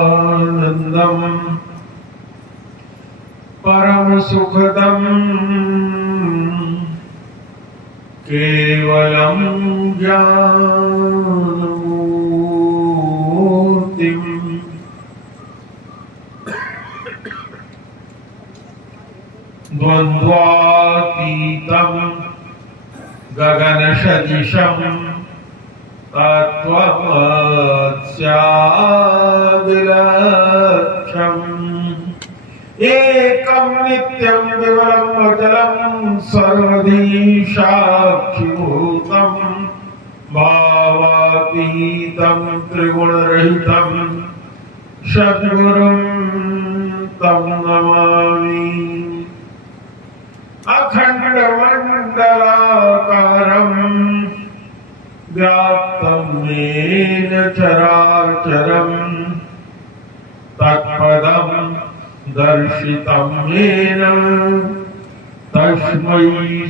ब्रह्मानंदम परम सुखदम केवलम ज्ञानमूर्तिम द्वन्द्वातीतं गगनसदृशं तत्त्वमस्यादिलक्ष्यम् एकं नित्यं विमलं अचलं सर्वधी साक्षिभूतं भावातीतं त्रिगुणरहितं सद्गुरुं तं नमामि। अखंडमंडलाकारं व्याप्तं येन चराचरं तत्पदं दर्शितं येन तस्मै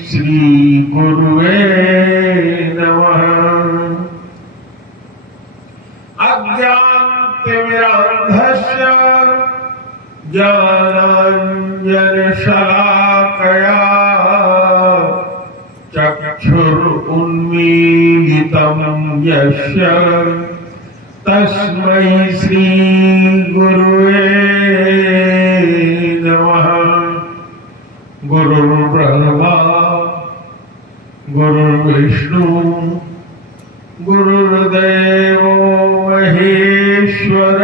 श्री गुरुवे नमः। अज्ञानतिमिरान्धस्य ज्ञानाञ्जनशलाकया चक्षुरुन्मीलितं यस्य तस्मै श्री गुरुवे नमः। गुरुर्ब्रह्मा गुरुर्विष्णु गुरुर्देवो महेश्वर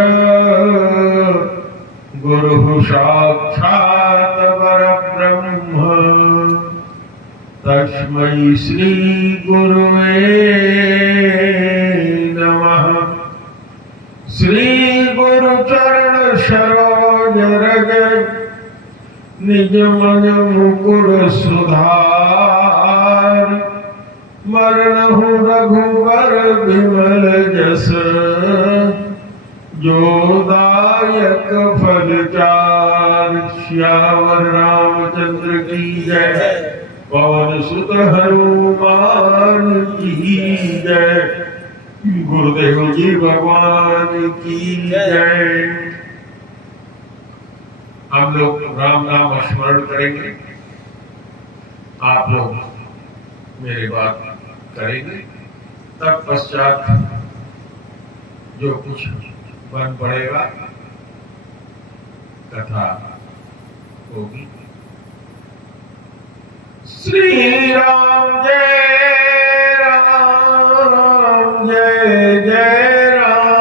गुरुः साक्षात् परब्रह्म तस्मै श्री गुरुवे नमः। श्री गुरु चरण सरोज रज निज मन मुकुर सुधार मरनहु रघुवर विमल जस जो दायक फलचार। श्यावर रामचंद्र की जय पवन सुत हनुमान की जय गुरुदेव जी भगवान की जय। हम लोग राम नाम स्मरण करेंगे, आप लोग मेरी बात करेंगे, तत्पश्चात जो कुछ बन पड़ेगा कथा होगी। श्री राम जय राम जय जय राम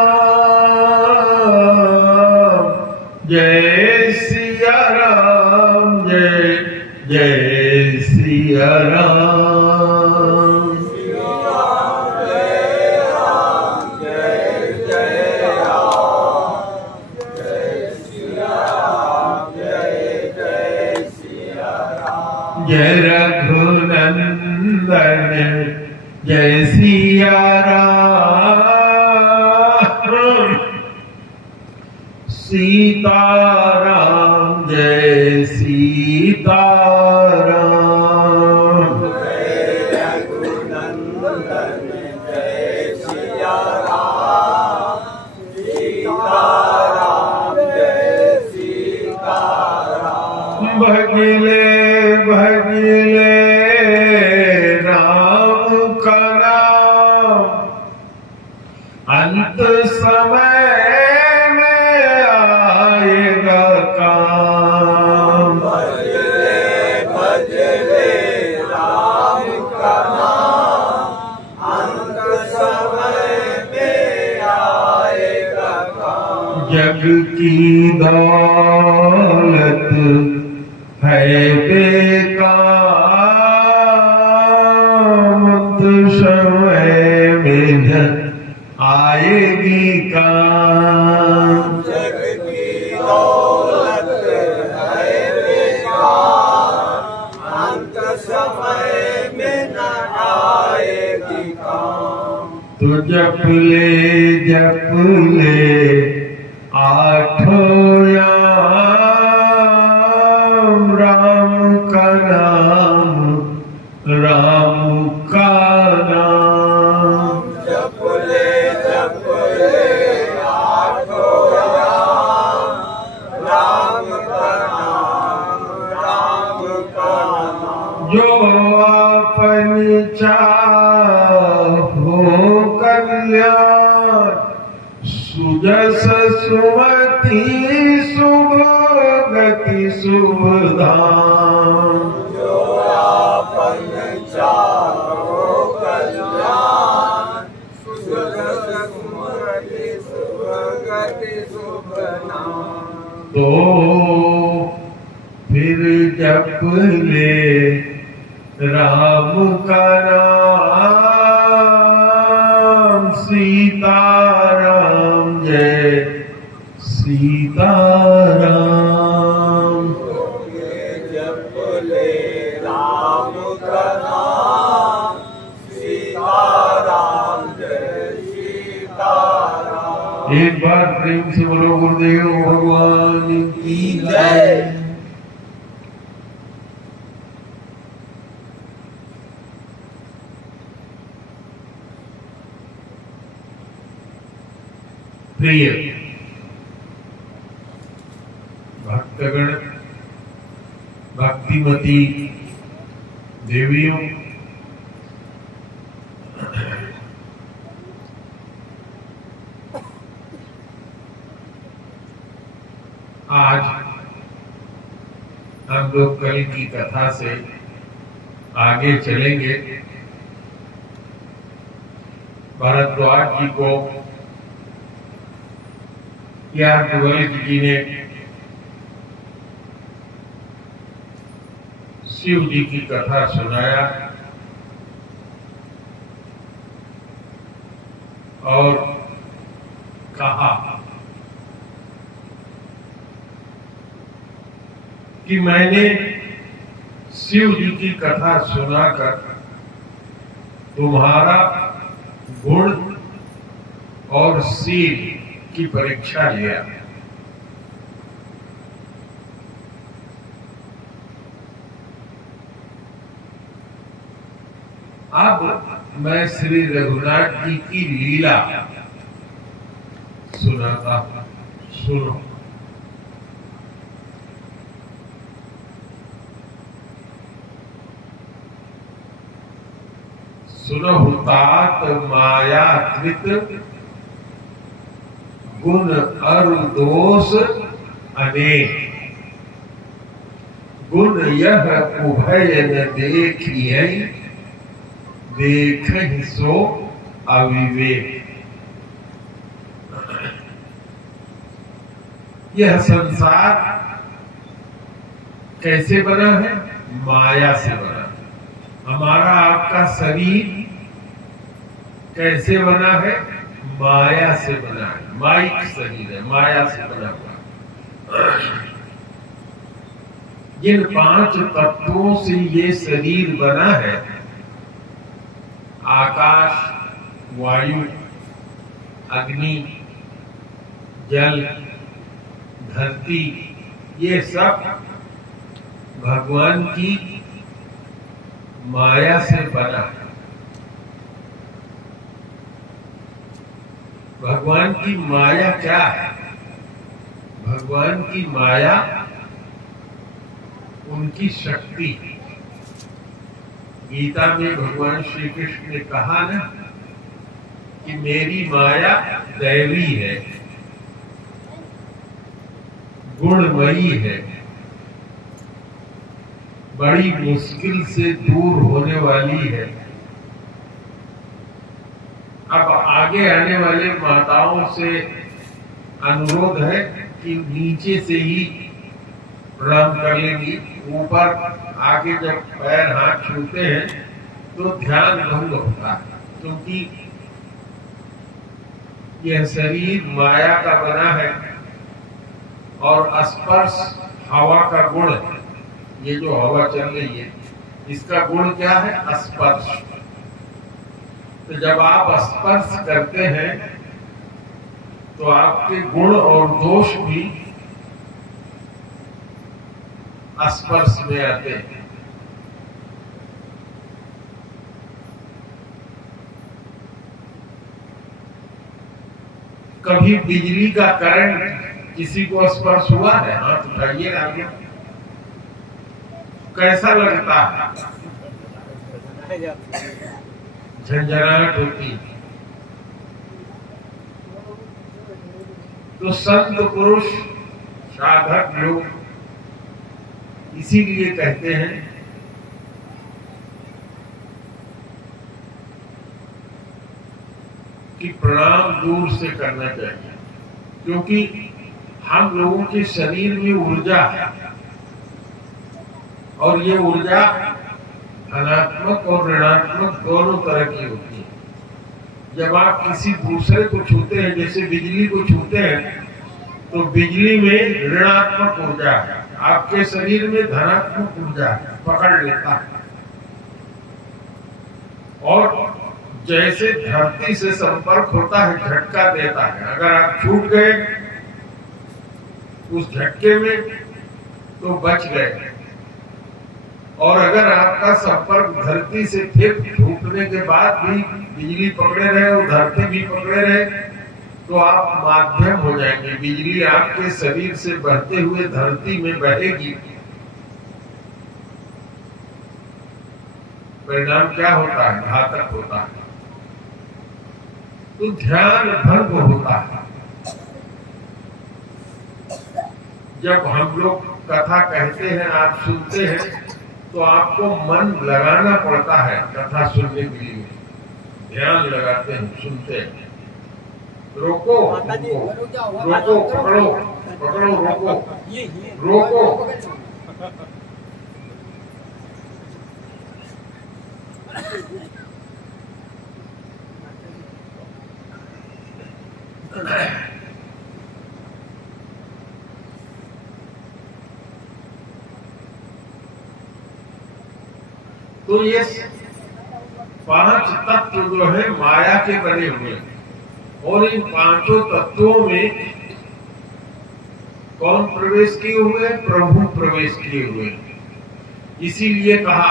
जय सिया राम जय जय सिया राम। जय रघुनंदन जय सिया राम सीताराम जय सीताराम। जय रघुनंदन जय सिया राम सीताराम जय सीताराम। भगले भगले राम का नाम अंत समय में आएगा काम। भजले भजले राम का नाम अंत समय में आएगा काम। जग की दौलत है बेकार समय में न आएगी काम। जग की दौलत है बेकार अंत समय में न आएगी काम। तो जप ले आठों याम राम का नाम गति शुभ धाम। जो आपन चाहो कल्याण, सुख सुमति शुभ गति शुभ नाम। तो फिर जप ले राम का नाम, सीताराम जय सीताराम। जप ले राम का नाम, सीताराम जय सीताराम। एक बार प्रेम से बोलो गुरुदेव भगवान की जय। प्रिय भक्तगण, भक्तिमती देवियों, आज हम लोग कल की कथा से आगे चलेंगे। भारद्वाज जी को याज्ञवल्क्य जी ने शिव जी की कथा सुनाया और कहा कि मैंने शिव जी की कथा सुनाकर तुम्हारा गुण और शील की परीक्षा लिया। अब मैं श्री रघुनाथ जी की लीला सुनाता हूं, सुनो। सुनहु तात मायाकृत गुण अर दोष अनेक, गुण यह उभय न देखिए, देखहि सो अविवेक। यह संसार कैसे बना है? माया से बना है। हमारा आपका शरीर कैसे बना है? माया से बना है। माइक शरीर है, माया से बना हुआ। जिन 5 तत्वों से ये शरीर बना है, आकाश, वायु, अग्नि, जल, धरती, ये सब भगवान की माया से बना है। भगवान की माया क्या है? भगवान की माया उनकी शक्ति। गीता में भगवान श्री कृष्ण ने कहा ना कि मेरी माया दैवी है, गुणमयी है, बड़ी मुश्किल से दूर होने वाली है। अब आगे आने वाले माताओं से अनुरोध है कि नीचे से ही प्रणाम कर लेंगी। ऊपर आगे जब पैर हाथ छूते हैं तो ध्यान भंग होता है, क्योंकि यह शरीर माया का बना है और स्पर्श हवा का गुण है। ये जो हवा चल रही है, इसका गुण क्या है? स्पर्श। तो जब आप स्पर्श करते हैं तो आपके गुण और दोष भी स्पर्श में आते हैं। कभी बिजली का करंट किसी को स्पर्श हुआ है? हाथ उठाइए आगे। कैसा लगता है? झंझनाहट होती है। तो तो संत पुरुष साधक लोग इसीलिए कहते हैं कि प्रणाम दूर से करना चाहिए, क्योंकि हम लोगों के शरीर में ऊर्जा है और ये ऊर्जा धनात्मक और ऋणात्मक दोनों तरह की होती है। जब आप किसी दूसरे को छूते हैं, जैसे बिजली को छूते हैं, तो बिजली में ऋणात्मक ऊर्जा है, आपके शरीर में धनात्मक ऊर्जा है, पकड़ लेता है। और जैसे धरती से संपर्क होता है, झटका देता है, अगर आप छूट गए उस झटके में तो बच गए, और अगर आपका संपर्क धरती से फिर छूटने के बाद भी बिजली पकड़े रहे और धरती भी पकड़े रहे, तो आप माध्यम हो जाएंगे। बिजली आपके शरीर से बहते हुए धरती में बहेगी, परिणाम क्या होता है? घातक होता है। तो ध्यान भंग होता है। जब हम लोग कथा कहते हैं, आप सुनते हैं, तो आपको मन लगाना पड़ता है कथा सुनने के लिए। ध्यान लगाते हैं, सुनते हैं। रोको, रोको, पकड़ो, पकड़ो, रोको, रोको। तो ये 5 तत्व जो है माया के बने हुए हैं, और इन 5 तत्वों में कौन प्रवेश किए हुए? प्रभु प्रवेश किए हुए। इसीलिए कहा,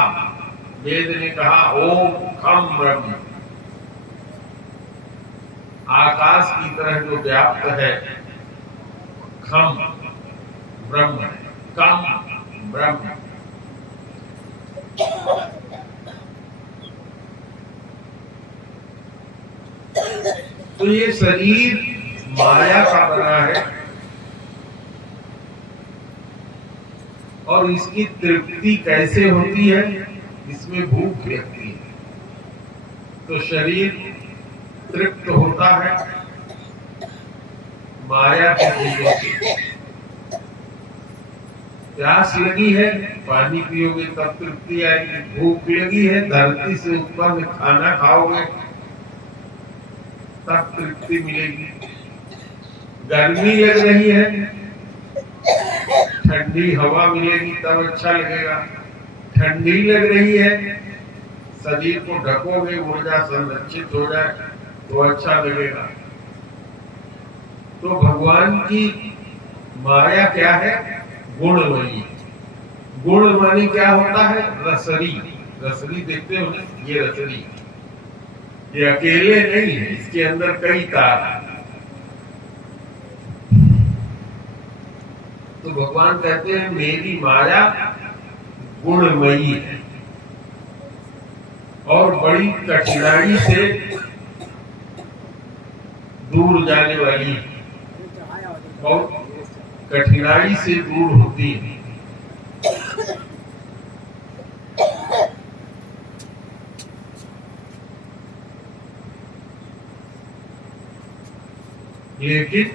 वेद ने कहा, ओम खम ब्रह्म, आकाश की तरह जो व्याप्त है, खम ब्रह्म, कम ब्रह्म। तो ये शरीर माया का बना है, और इसकी तृप्ति कैसे होती है? इसमें भूख लगती है, तो शरीर तृप्त होता है माया की चीजों से। प्यास लगी है, पानी पियोगे तब तृप्ति आएगी। भूख लगी है, धरती से उत्पन्न खाना खाओगे तब तृप्ति मिलेगी। गर्मी लग रही है, ठंडी हवा मिलेगी तब अच्छा लगेगा। ठंडी लग रही है, शरीर को ढकोगे, ऊर्जा संरक्षित हो जाए तो अच्छा लगेगा। तो भगवान की माया क्या है? गुणमयी। गुणमयी क्या होता है? रसरी। रसरी देखते हो ना, ये रसरी, ये अकेले नहीं है, इसके अंदर कई तार हैं। तो भगवान कहते हैं मेरी माया गुणमयी है और बड़ी कठिनाई से दूर जाने वाली है, और कठिनाई से दूर होती है। लेकिन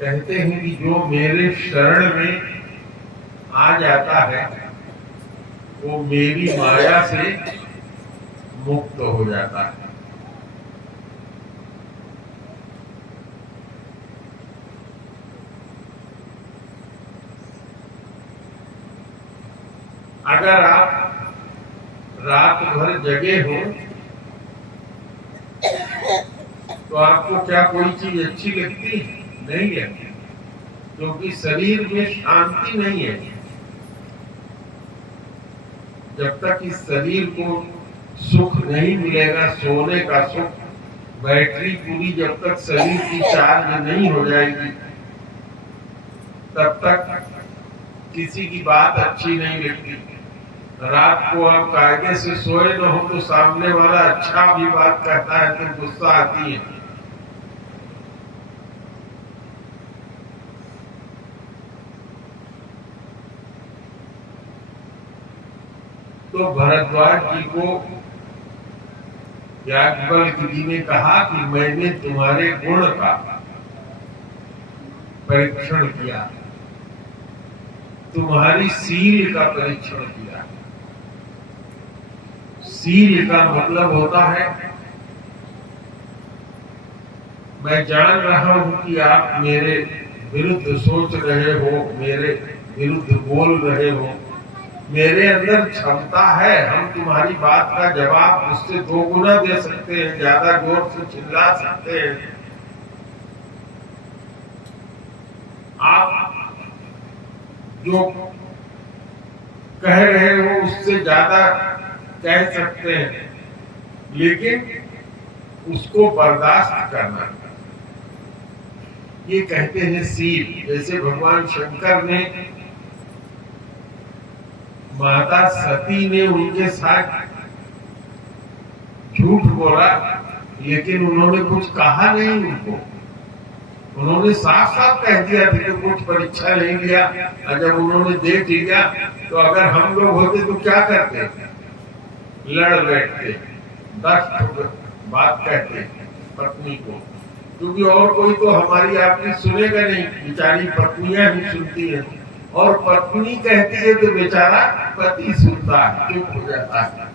कहते हैं कि जो मेरे शरण में आ जाता है वो मेरी माया से मुक्त हो जाता है। अगर आप रात भर जगे हो तो आपको क्या कोई चीज अच्छी लगती? नहीं है, क्योंकि शरीर में शांति नहीं है। जब तक इस शरीर को सुख नहीं मिलेगा, सोने का सुख, बैटरी पूरी जब तक शरीर की चार्ज नहीं हो जाएगी तब तक किसी की बात अच्छी नहीं लगती। रात को आप कायदे से सोए न हो तो सामने वाला अच्छा भी बात कहता है तो गुस्सा आती है। तो भरद्वाज जी को याज्ञवल्क्य जी ने कहा कि मैंने तुम्हारे गुण का परीक्षण किया, तुम्हारी सील का परीक्षण किया। सील का मतलब होता है मैं जान रहा हूं कि आप मेरे विरुद्ध सोच रहे हो, मेरे विरुद्ध बोल रहे हो, मेरे अंदर क्षमता है, हम तुम्हारी बात का जवाब उससे 2 गुना दे सकते हैं, ज्यादा जोर से चिल्ला सकते हैं। आप जो कह रहे हो उससे ज्यादा कह सकते हैं, लेकिन उसको बर्दाश्त करना, ये कहते हैं सील। जैसे भगवान शंकर ने, माता सती ने उनके साथ झूठ बोला, लेकिन उन्होंने कुछ कहा नहीं उनको। उन्होंने साफ साफ कह दिया था कि कुछ परीक्षा नहीं लिया, और जब उन्होंने देख लिया तो अगर हम लोग होते तो क्या करते, लड़ बैठते, 10 बात कहते पत्नी को, क्योंकि और कोई तो हमारी आपकी सुनेगा नहीं, बेचारी पत्नियां ही सुनती हैं, और पत्नी कहती है तो बेचारा पति सुनता है, चुप हो जाता है।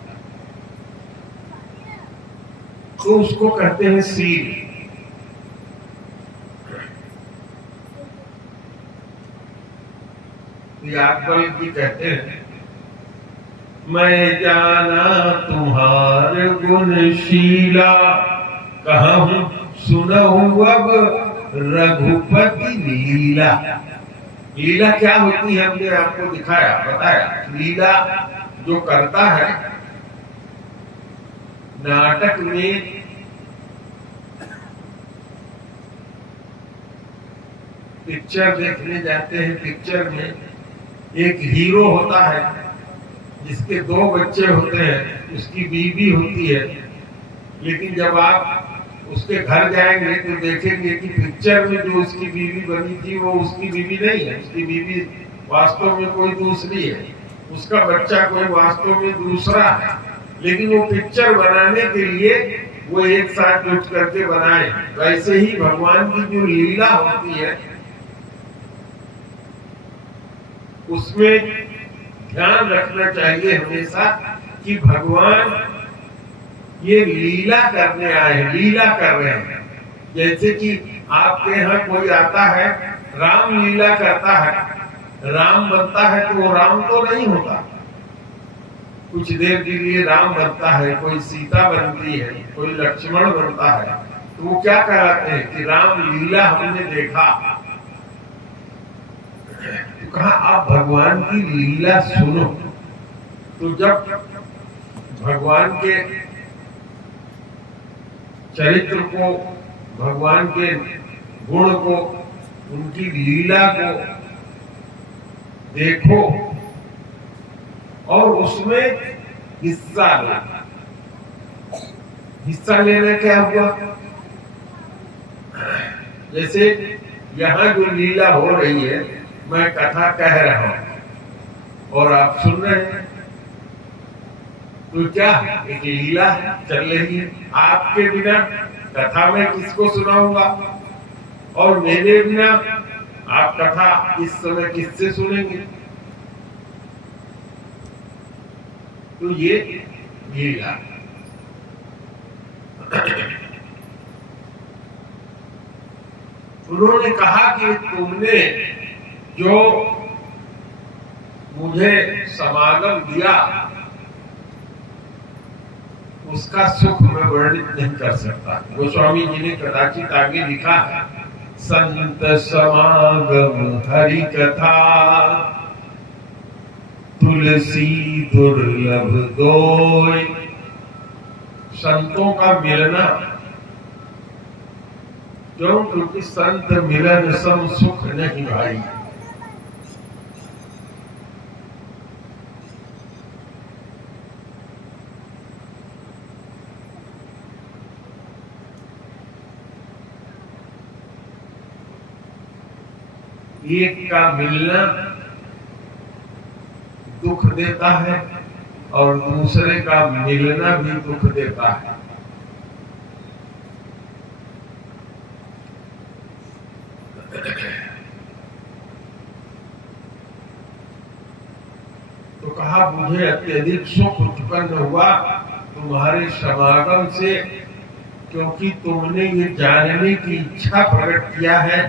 तो उसको कहते हैं सील। याज्ञवल्क्य जी कहते हैं मैं जाना तुम्हार गुणशीला, कहूं सुनहु अब रघुपति लीला। लीला क्या होती है हमने आपको दिखाया, बताया। लीला जो करता है, नाटक में पिक्चर देखने जाते हैं, पिक्चर में एक हीरो होता है जिसके 2 बच्चे होते हैं, उसकी बीवी होती है, लेकिन जब आप उसके घर जाएंगे तो देखेंगे कि पिक्चर में जो उसकी बीवी बनी थी वो उसकी बीवी नहीं है, उसकी बीवी वास्तव में कोई दूसरी है, उसका बच्चा कोई वास्तव में दूसरा है, लेकिन वो पिक्चर बनाने के लिए वो एक साथ जुट करके बनाए। वैसे ही भगवान की जो लीला होती है उसमें ध्यान रखना चाहिए हमेशा कि भगवान ये लीला करने आए हैं, लीला कर रहे हैं। जैसे कि आपके यहाँ कोई आता है, राम लीला करता है, राम बनता है तो वो राम तो नहीं होता, कुछ देर के लिए राम बनता है, कोई सीता बनती है, कोई लक्ष्मण बनता है, तो वो क्या कहते हैं कि राम लीला हमने देखा। तो कहा आप भगवान की लीला सुनो। तो जब भगवान के चरित्र को, भगवान के गुण को, उनकी लीला को देखो और उसमें हिस्सा लो। हिस्सा लेना क्या हुआ, जैसे यहाँ जो लीला हो रही है, मैं कथा कह रहा हूं और आप सुन रहे हैं, तो क्या एक लीला चल रही है। आपके बिना कथा में किसको सुनाऊंगा, और मेरे बिना आप कथा इस समय किससे सुनेंगे। तो ये लीला। उन्होंने कहा कि तुमने जो मुझे समागम दिया उसका सुख मैं वर्णित नहीं कर सकता। गोस्वामी जी ने कदाचित आगे लिखा है, संत समागम हरि कथा, तुलसी दुर्लभ दोय। संतों का मिलना, क्योंकि संत मिलन सम सुख नहीं भाई। एक का मिलना दुख देता है और दूसरे का मिलना भी दुख देता है। तो कहा मुझे अत्यधिक सुख उत्पन्न हुआ तुम्हारे समागम से, क्योंकि तुमने ये जानने की इच्छा प्रकट किया है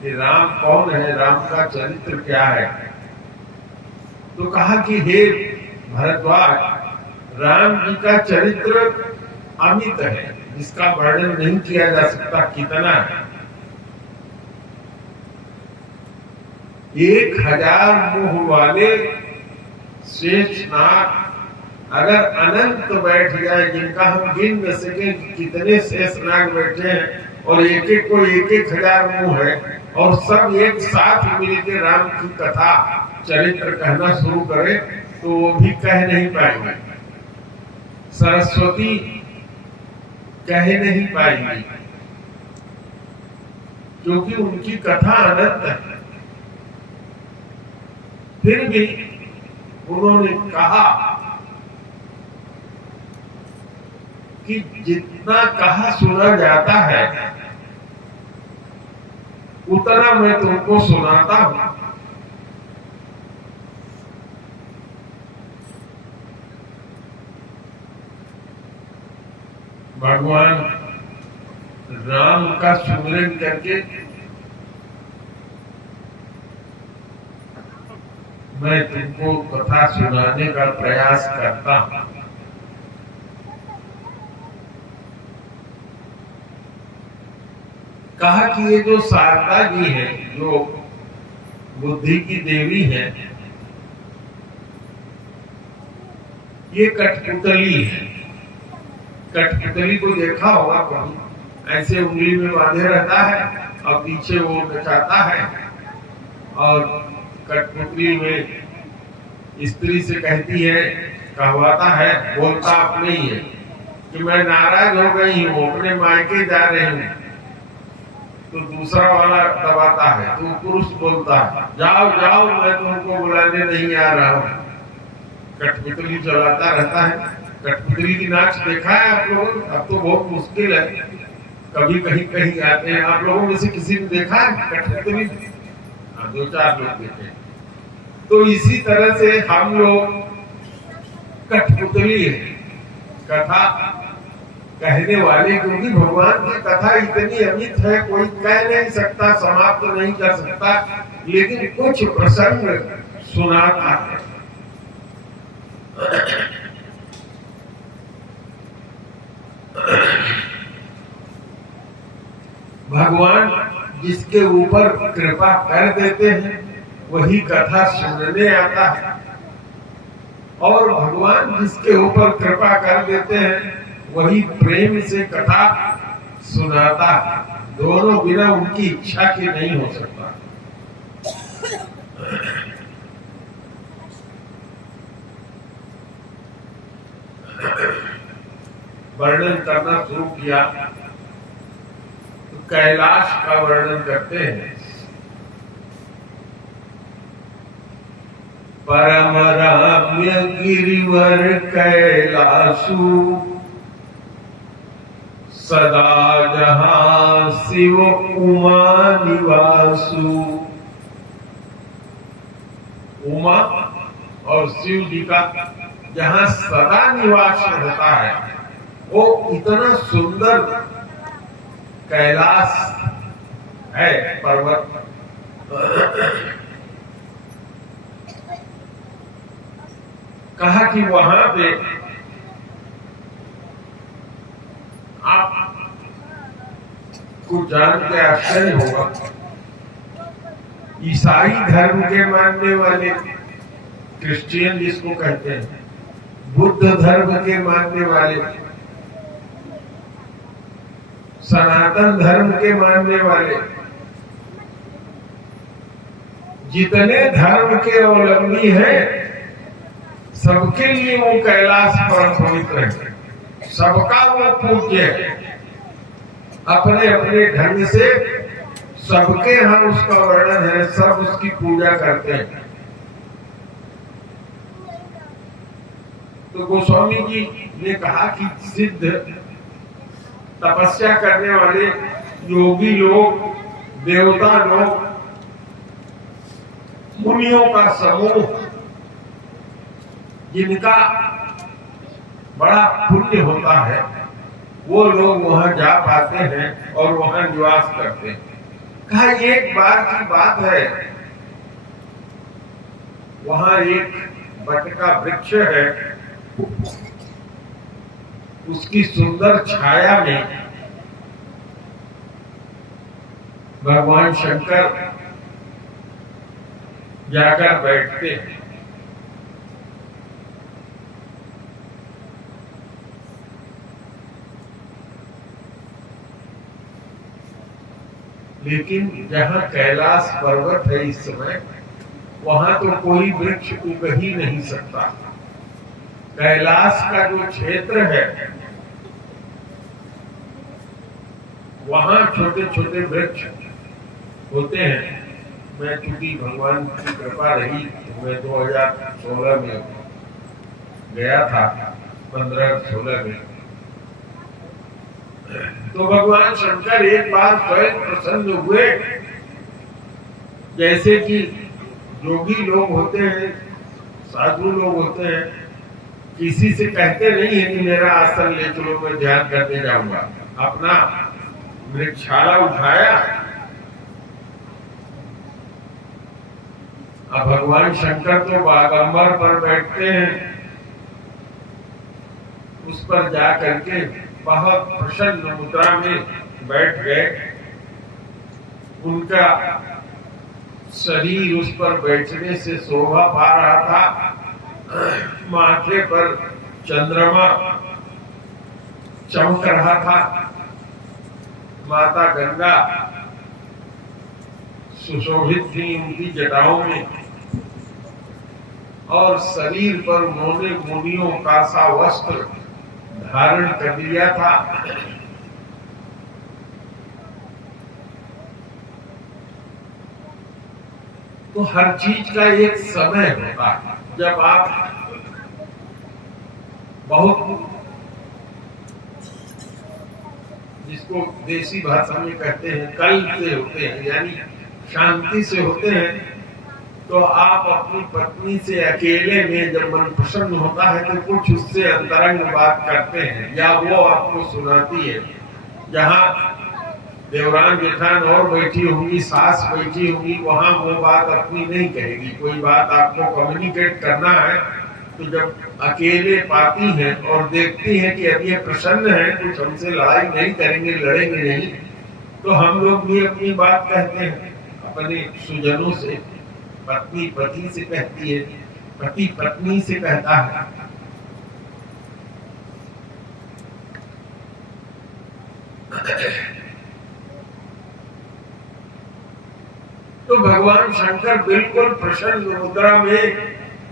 कि राम कौन है, राम का चरित्र क्या है। तो कहा कि हे भरद्वाज, राम जी का चरित्र अमित है, जिसका वर्णन नहीं किया जा सकता कितना है। 1000 मुंह वाले शेषनाग अगर अनंत बैठ जाए, जिनका हम गिन न सके कितने शेषनाग बैठे हैं, और एक एक को 1000 मुंह है, और सब एक साथ मिलकर राम की कथा चरित्र कहना शुरू करे तो वो भी कह नहीं पाएंगे। सरस्वती कह नहीं पाएंगी, क्योंकि उनकी कथा अनंत है। फिर भी उन्होंने कहा कि जितना कहा सुना जाता है उतना मैं तुमको सुनाता हूं। भगवान राम का सुमिरन करके मैं तुमको कथा सुनाने का प्रयास करता हूं। कहा कि ये जो शारदा जी है, जो बुद्धि की देवी है, ये कठपुतली है। कठपुतली को देखा होगा कभी, ऐसे उंगली में बांधे रहता है और पीछे वो नचाता है, और कठपुतली में स्त्री से कहती है, कहवाता है, बोलता अपने ही है कि मैं नाराज हो गई हूँ, अपने मायके जा रही हूँ। तो दूसरा वाला दबाता है, तो पुरुष बोलता है, जाओ जाओ, मैं तुमको बुलाने नहीं आ रहा हूँ। कठपुतली चलाता रहता है। कठपुतली की नाच देखा है आप लोगों? अब तो बहुत मुश्किल है, कभी कहीं कहीं आते हैं। आप लोगों में से किसी ने देखा है कठपुतली? 2-4 लोग देखे। तो इसी तरह से हम लोग कठपुतली है, कथा कहने वाले, क्योंकि भगवान की कथा इतनी अमित है, कोई कह नहीं सकता, समाप्त तो नहीं कर सकता, लेकिन कुछ प्रसंग सुनाता है। भगवान जिसके ऊपर कृपा कर देते हैं वही कथा सुनने आता है, और भगवान जिसके ऊपर कृपा कर देते हैं वही प्रेम से कथा सुनाता है। दोनों बिना उनकी इच्छा के नहीं हो सकता। वर्णन करना शुरू किया तो कैलाश का वर्णन करते हैं। परम रम्य गिरिवर कैलासु, सदा जहां शिव उमा निवासु। उमा और शिव जी का जहां सदा निवास होता है, वो इतना सुंदर कैलाश है, पर्वत। कहा कि वहां पे आप को जान के आश्चर्य होगा, ईसाई धर्म के मानने वाले, क्रिश्चियन जिसको कहते हैं, बुद्ध धर्म के मानने वाले, सनातन धर्म के मानने वाले, जितने धर्म के अवलंबी हैं, सबके लिए वो कैलाश परम पवित्र है, सबका वो पूज्य है। अपने अपने ढंग से सबके यहाँ उसका वर्णन है, सब उसकी पूजा करते हैं। तो गोस्वामी जी ने कहा कि सिद्ध तपस्या करने वाले योगी लोग, देवता लोग, मुनियों का समूह, जिनका बड़ा पुण्य होता है, वो लोग वहां जा पाते हैं और वहां निवास करते हैं। कहा एक बार की बात है, वहां एक बट का वृक्ष है, उसकी सुंदर छाया में भगवान शंकर जाकर बैठते हैं। लेकिन जहां कैलाश पर्वत है इस समय, वहां तो कोई वृक्ष उग ही नहीं सकता। कैलाश का जो क्षेत्र है, वहां छोटे छोटे वृक्ष होते हैं। मैं चूंकि भगवान की कृपा रही, मैं 2016 में गया था, 15-16 में, तो भगवान शंकर एक बार स्वयं प्रसन्न हुए। जैसे कि योगी लोग होते हैं, साधु लोग होते हैं, किसी से कहते नहीं है कि मेरा आसन ले चलो, मैं ध्यान करने जाऊंगा। अपना वृक्षाला उठाया। अब भगवान शंकर तो बागंबर पर बैठते हैं, उस पर जा करके बहुत प्रसन्न मुद्रा में बैठ गए। उनका शरीर उस पर बैठने से शोभा पा रहा था। माथे पर चंद्रमा चमक रहा था। माता गंगा सुशोभित थी उनकी जटाओं में, और शरीर पर उन्होंने मुनियों का सा वस्त्र धारण कर लिया था। तो हर चीज का एक समय होता है। जब आप बहुत, जिसको देसी भाषा में कहते हैं कल से होते हैं, यानी शांति से होते हैं, तो आप अपनी पत्नी से अकेले में जब मन प्रसन्न होता है तो कुछ उससे अंतरंग बात करते हैं, या वो आपको सुनाती है। जहाँ देवरान जेठान और बैठी होंगी, सास बैठी होंगी, वहां वो बात अपनी नहीं कहेगी। कोई बात आपको कम्युनिकेट करना है, तो जब अकेले पाती हैं और देखती हैं कि अब ये प्रसन्न है, कुछ हमसे लड़ाई नहीं करेंगे, लड़ेंगे नहीं, तो हम लोग भी अपनी बात कहते हैं अपने सुजनों से। पत्नी पति से कहती है, पति पत्नी से कहता है। तो भगवान शंकर बिल्कुल प्रसन्न मुद्रा में,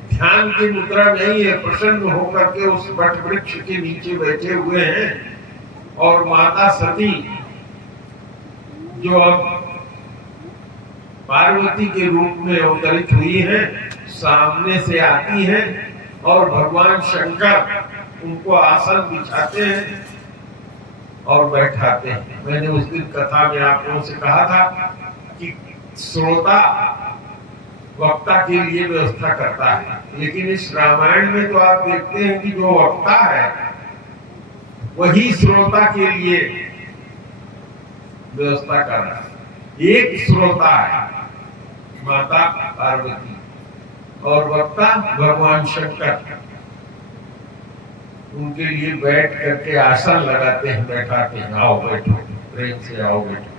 ध्यान की मुद्रा नहीं है, प्रसन्न होकर के उस वट वृक्ष के नीचे बैठे हुए हैं। और माता सती जो अब पार्वती के रूप में अवतरित हुई है, सामने से आती है और भगवान शंकर उनको आसन बिछाते हैं और बैठाते हैं। मैंने उस दिन कथा में आप लोगों से कहा था कि श्रोता वक्ता के लिए व्यवस्था करता है, लेकिन इस रामायण में तो आप देखते हैं कि जो वक्ता है वही श्रोता के लिए व्यवस्था कर रहा है। एक श्रोता है माता पार्वती और वक्ता भगवान शंकर। उनके लिए बैठ करके आसन लगाते हैं, बैठाते हैं, आओ बैठो, प्रेम से आओ बैठो।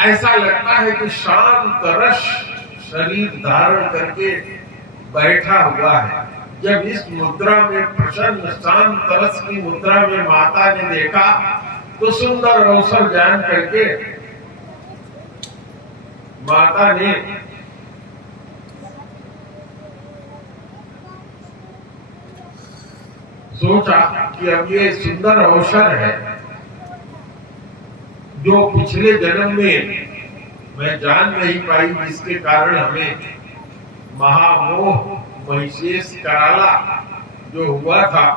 ऐसा लगता है कि शांत रस शरीर धारण करके बैठा हुआ है। जब इस मुद्रा में प्रसन्न शांत रस की मुद्रा में माता ने देखा तो सुंदर अवसर जान करके माता ने सोचा कि अब ये सुंदर अवसर है जो पिछले जन्म में मैं जान नहीं पाई, जिसके कारण हमें महामोह महिषेश कराला जो हुआ था,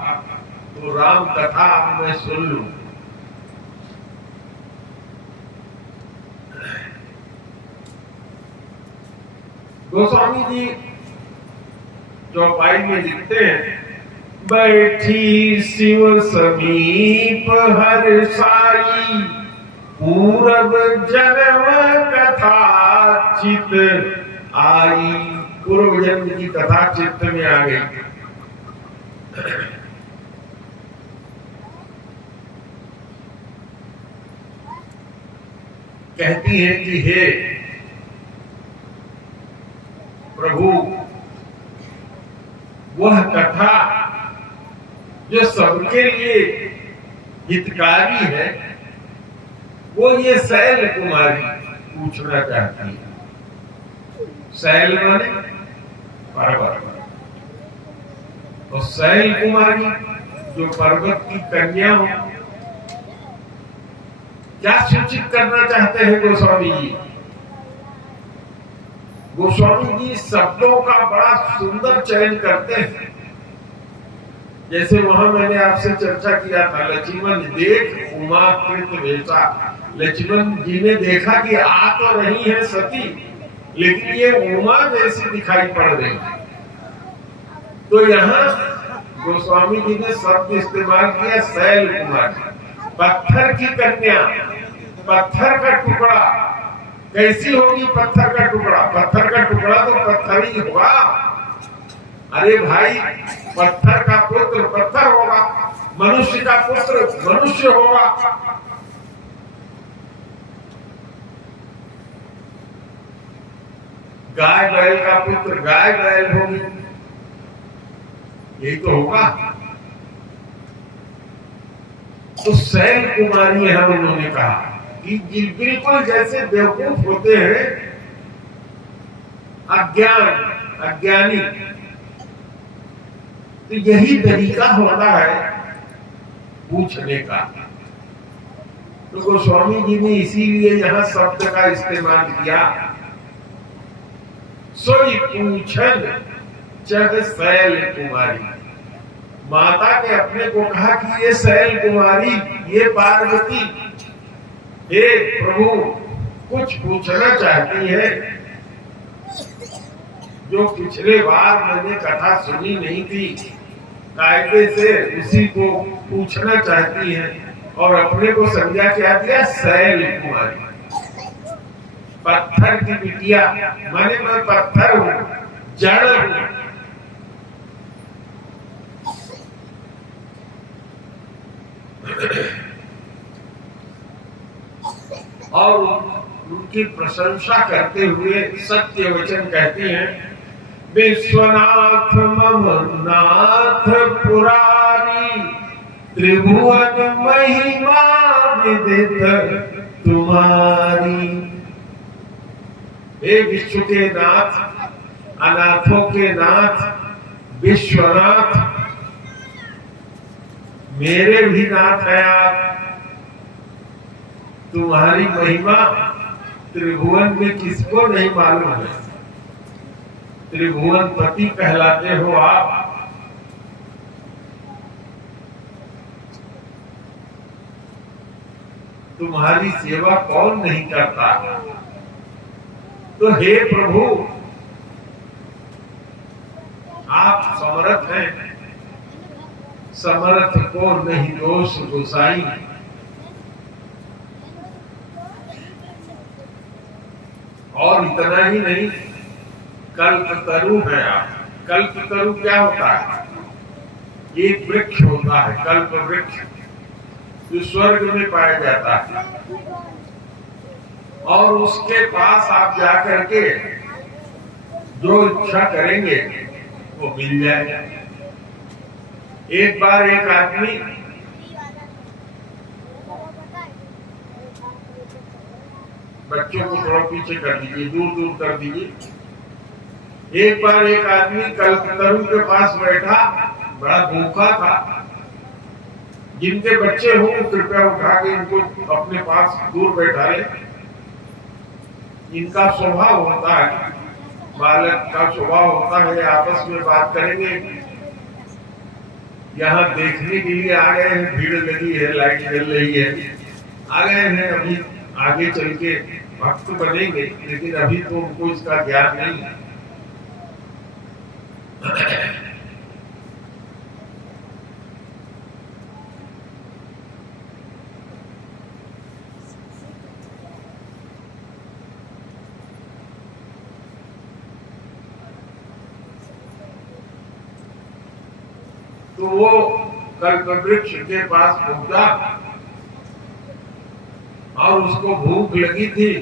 तो राम कथा मैं सुन लूं। गोस्वामी जी चौपाई में लिखते हैं, बैठी शिव समीप हर साई, पूरब जन्म कथा चित आई। पूर्व जन्म की कथा चित्त में आ गई। कहती है कि हे प्रभु, वह कथा जो सबके लिए हितकारी है, वो ये शैल कुमारी पूछना चाहती है। शैल माने पर्वत, और शैल कुमारी जो पर्वत की कन्या हो। क्या सूचित करना चाहते हैं गोस्वामी जी? गोस्वामी जी शब्दों का बड़ा सुंदर चयन करते हैं। जैसे वहां मैंने आपसे चर्चा किया था, लक्ष्मण देख उमा कृत वेशा। लक्ष्मण जी ने देखा कि आ तो नहीं है सती, लेकिन ये उमा जैसी दिखाई पड़ रही है। तो यहाँ गोस्वामी जी ने शब्द इस्तेमाल किया शैल कुमारी, पत्थर की कन्या, पत्थर का टुकड़ा। कैसी होगी पत्थर का टुकड़ा? पत्थर का टुकड़ा तो पत्थर ही होगा। अरे भाई, पत्थर का पुत्र पत्थर होगा, मनुष्य का पुत्र मनुष्य होगा। गाय बैल का पुत्र गाय बैल होगी, यही तो होगा। तो शैल कुमारी है, उन्होंने कहा कि बिल्कुल जैसे बेवकूफ होते हैं, अज्ञानी, तो यही तरीका होता है पूछने का। तो गोस्वामी जी ने इसीलिए यहां शब्द का इस्तेमाल किया, सोई पूछन जग शैल कुमारी। माता ने अपने को कहा कि ये शैल कुमारी, ये पार्वती, हे प्रभु कुछ पूछना चाहती है, जो पिछले बार मैंने कथा सुनी नहीं थी, कायदे से उसी को पूछना चाहती है। और अपने को समझा क्या दिया? शैल कुमारी, पत्थर की बिटिया, माने मैं पत्थर हूं, जड़ हूं। और उनकी प्रशंसा करते हुए सत्य वचन कहते हैं, विश्वनाथ मम नाथ पुरारी, त्रिभुवन महिमा विदित तुम्हारी। हे विश्व के नाथ, अनाथों के नाथ, विश्वनाथ, मेरे भी नाथ है आप। तुम्हारी महिमा त्रिभुवन में किसको नहीं मालूम है? त्रिभुवन पति कहलाते हो आप। तुम्हारी सेवा कौन नहीं करता? तो हे प्रभु, आप समर्थ हैं, समर्थ को नहीं दोष गोसाई। और इतना ही नहीं, कल्पतरु है आप। कल्पतरु क्या होता है? एक वृक्ष होता है, कल्प वृक्ष, जो स्वर्ग में पाया जाता है। और उसके पास आप जाकर के जो इच्छा करेंगे वो मिल जाएगा। एक बार एक आदमी बच्चों को थोड़ा पीछे कर दीजिए, दूर दूर कर दीजिए। एक बार एक आदमी कल्पतरु के पास बैठा, बड़ा भूखा था। जिनके बच्चे हो कृपया उठा के इनको अपने पास दूर बैठा ले। इनका स्वभाव होता है बालक का स्वभाव होता है, आपस में बात करेंगे। यहाँ देखने के लिए आ गए हैं, भीड़ लगी है, लाइट जल रही है, आ गए हैं, अभी आगे चल के भक्त बनेंगे, लेकिन अभी तो उनको इसका ज्ञान नहीं है। तो वो कल्पवृक्ष के पास पहुंचा और उसको भूख लगी थी,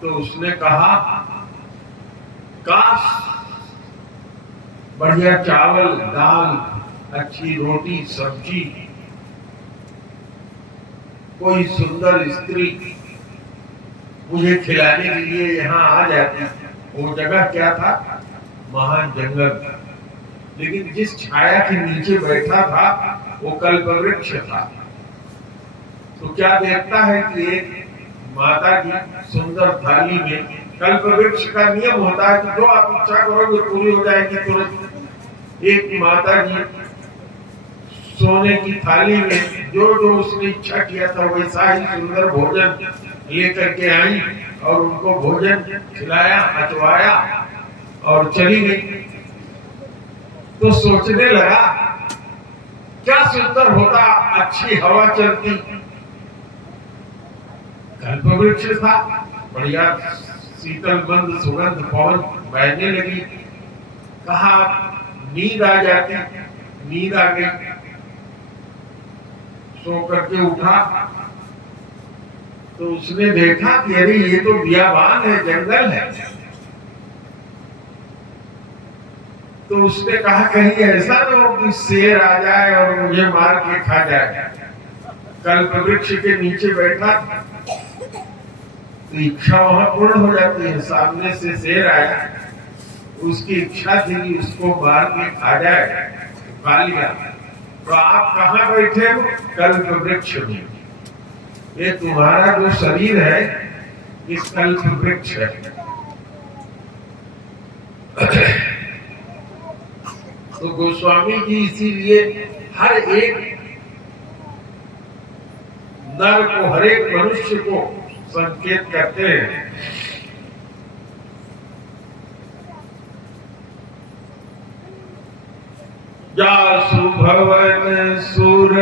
तो उसने कहा, काश बढ़िया चावल दाल, अच्छी रोटी सब्जी, कोई सुंदर स्त्री मुझे खिलाने के लिए यहाँ आ जाती। वो जगह क्या था? महान जंगल। लेकिन जिस छाया के नीचे बैठा था वो कल्पवृक्ष था। तो क्या देखता है कि एक माता की सुंदर थाली में, कल्पवृक्ष का नियम होता है कि जो आप इच्छा करोगे पूरी हो जाएगी तुरंत। एक माता की सोने की थाली में जो जो उसने इच्छा किया था वैसा ही सुंदर भोजन लेकर के आई और उनको भोजन खिलाया, अचवाया और चली गई। तो सोचने लगा, क्या सुंदर होता, अच्छी हवा चलती। कल्पवृक्ष था, बढ़िया शीतल मंद सुगंध पवन बहने लगी। कहा नींद आ जाती, नींद आ गई। सो करके उठा तो उसने देखा कि अरे ये तो बियाबान है, जंगल है। तो उसने कहा कहीं ऐसा ना हो कि शेर आ जाए और मुझे मार के खा जाए। कल्पवृक्ष के नीचे बैठा तो इच्छा वहां पूर्ण हो जाती है। सामने से शेर आया, उसकी इच्छा थी कि उसको मार के खा जाए, खा लिया। तो आप कहाँ बैठे हो? कल्पवृक्ष में। ये तुम्हारा जो शरीर है इस कल्पवृक्ष है। तो गोस्वामी जी इसीलिए हर एक नर को, हर एक मनुष्य को संकेत करते हैं। जासु भवन सुर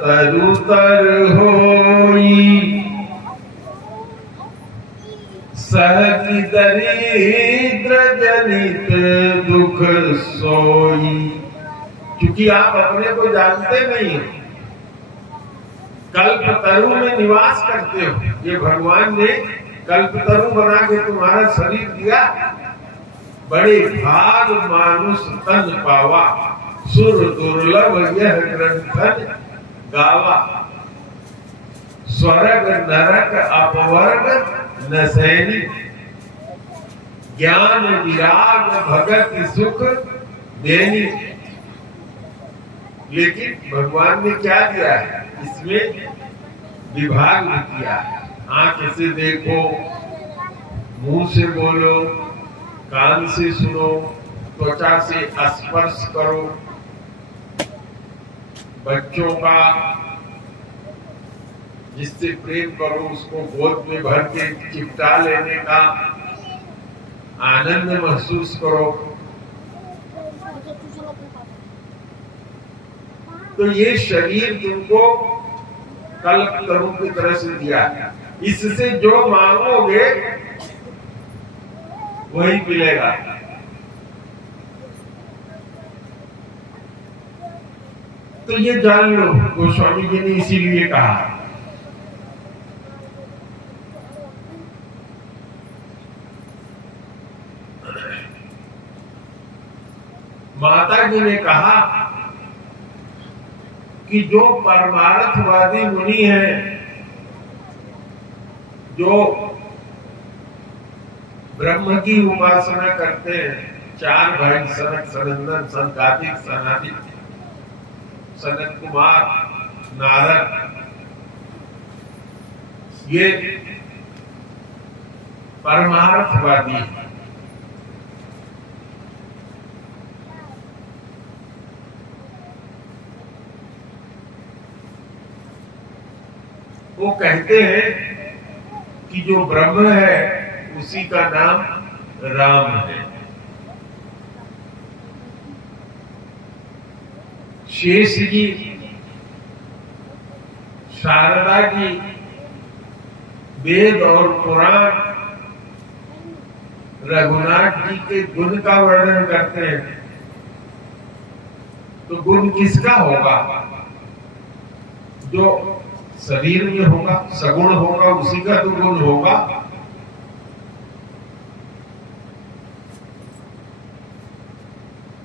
तरुतर होई, सहकी दरिद्र जनित दुख सोई। क्योंकि आप अपने को जानते नहीं हो, कल्पतरु में निवास करते हो। ये भगवान ने कल्पतरु बना के तुम्हारा शरीर दिया। बड़े भाग मानुष तन पावा, सुर दुर्लभ यह ग्रंथन गावा। स्वर्ग नरक अपवर्ग न सैनी, ज्ञान विराग भगत सुख देनी। लेकिन भगवान ने क्या दिया है? इसमें विभाग भी किया है। आंख से देखो, मुंह से बोलो, कान से सुनो, त्वचा से स्पर्श करो। बच्चों का जिससे प्रेम करो उसको गोद में भर के चिपटा लेने का आनंद महसूस करो। तो ये शरीर तुमको कल्पतरु की तरह से दिया। इससे जो मांगोगे वही मिलेगा। तो ये जान लो, गोस्वामी जी ने इसीलिए कहा। माता जी ने कहा कि जो परमार्थवादी मुनि है, जो ब्रह्म की उपासना करते हैं, चार भाई सनक, सनंदन, संकादिक, सनादिक, सनत कुमार, नारद, ये परमार्थवादी है। वो कहते हैं कि जो ब्रह्म है उसी का नाम राम है। शेष जी, शारदा जी वेद और पुराण रघुनाथ जी के गुण का वर्णन करते हैं। तो गुण किसका होगा? जो शरीर में होगा, सगुण होगा, उसी का तो गुण होगा।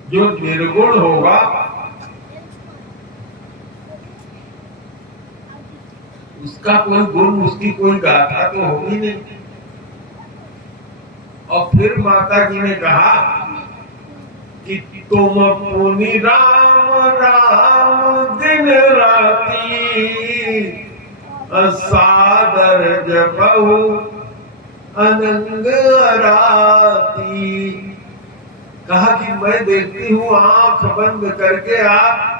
जो निर्गुण होगा उसका कोई गुण, उसकी कोई गाथा तो होगी नहीं। और फिर माता जी ने कहा कि तुम पुनि राम राम दिन राती सादर जपहु अनंग राती। कहा कि मैं देखती हूं आंख बंद करके आप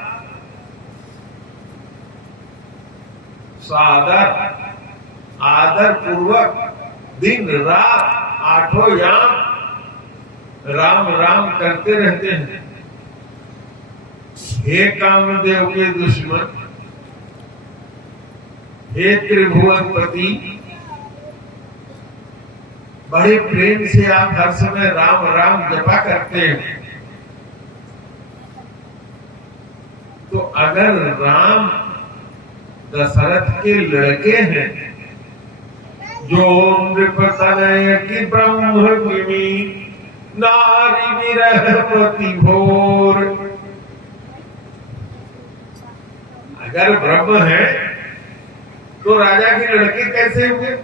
सादर आदर पूर्वक दिन रात आठों याम राम राम करते रहते हैं। हे कामदेव के दुश्मन, हे त्रिभुवनपति, बड़े प्रेम से आप हर समय राम राम जपा करते हैं। तो अगर राम दशरथ के लड़के हैं, जो नृपतनय की ब्रह्मगिमी नारी विरहपति भोर, अगर ब्रह्म है तो राजा के लड़के कैसे हुए?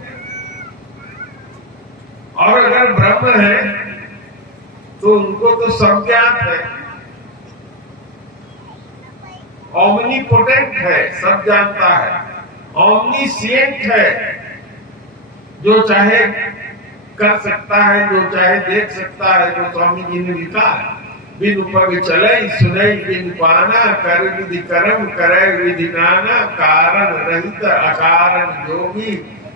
और अगर ब्रह्म है तो उनको तो सब ज्ञात है, ओमनीपोटेंट है, सब जानता है, ओमनीसिएंट है, जो चाहे कर सकता है, जो चाहे देख सकता है। जो स्वामी जी ने लिखा है, बिन पग चले सुनई बिन पाना, कर विधि कर्म करे विधि नाना, कारण रहित अकारण जोगी,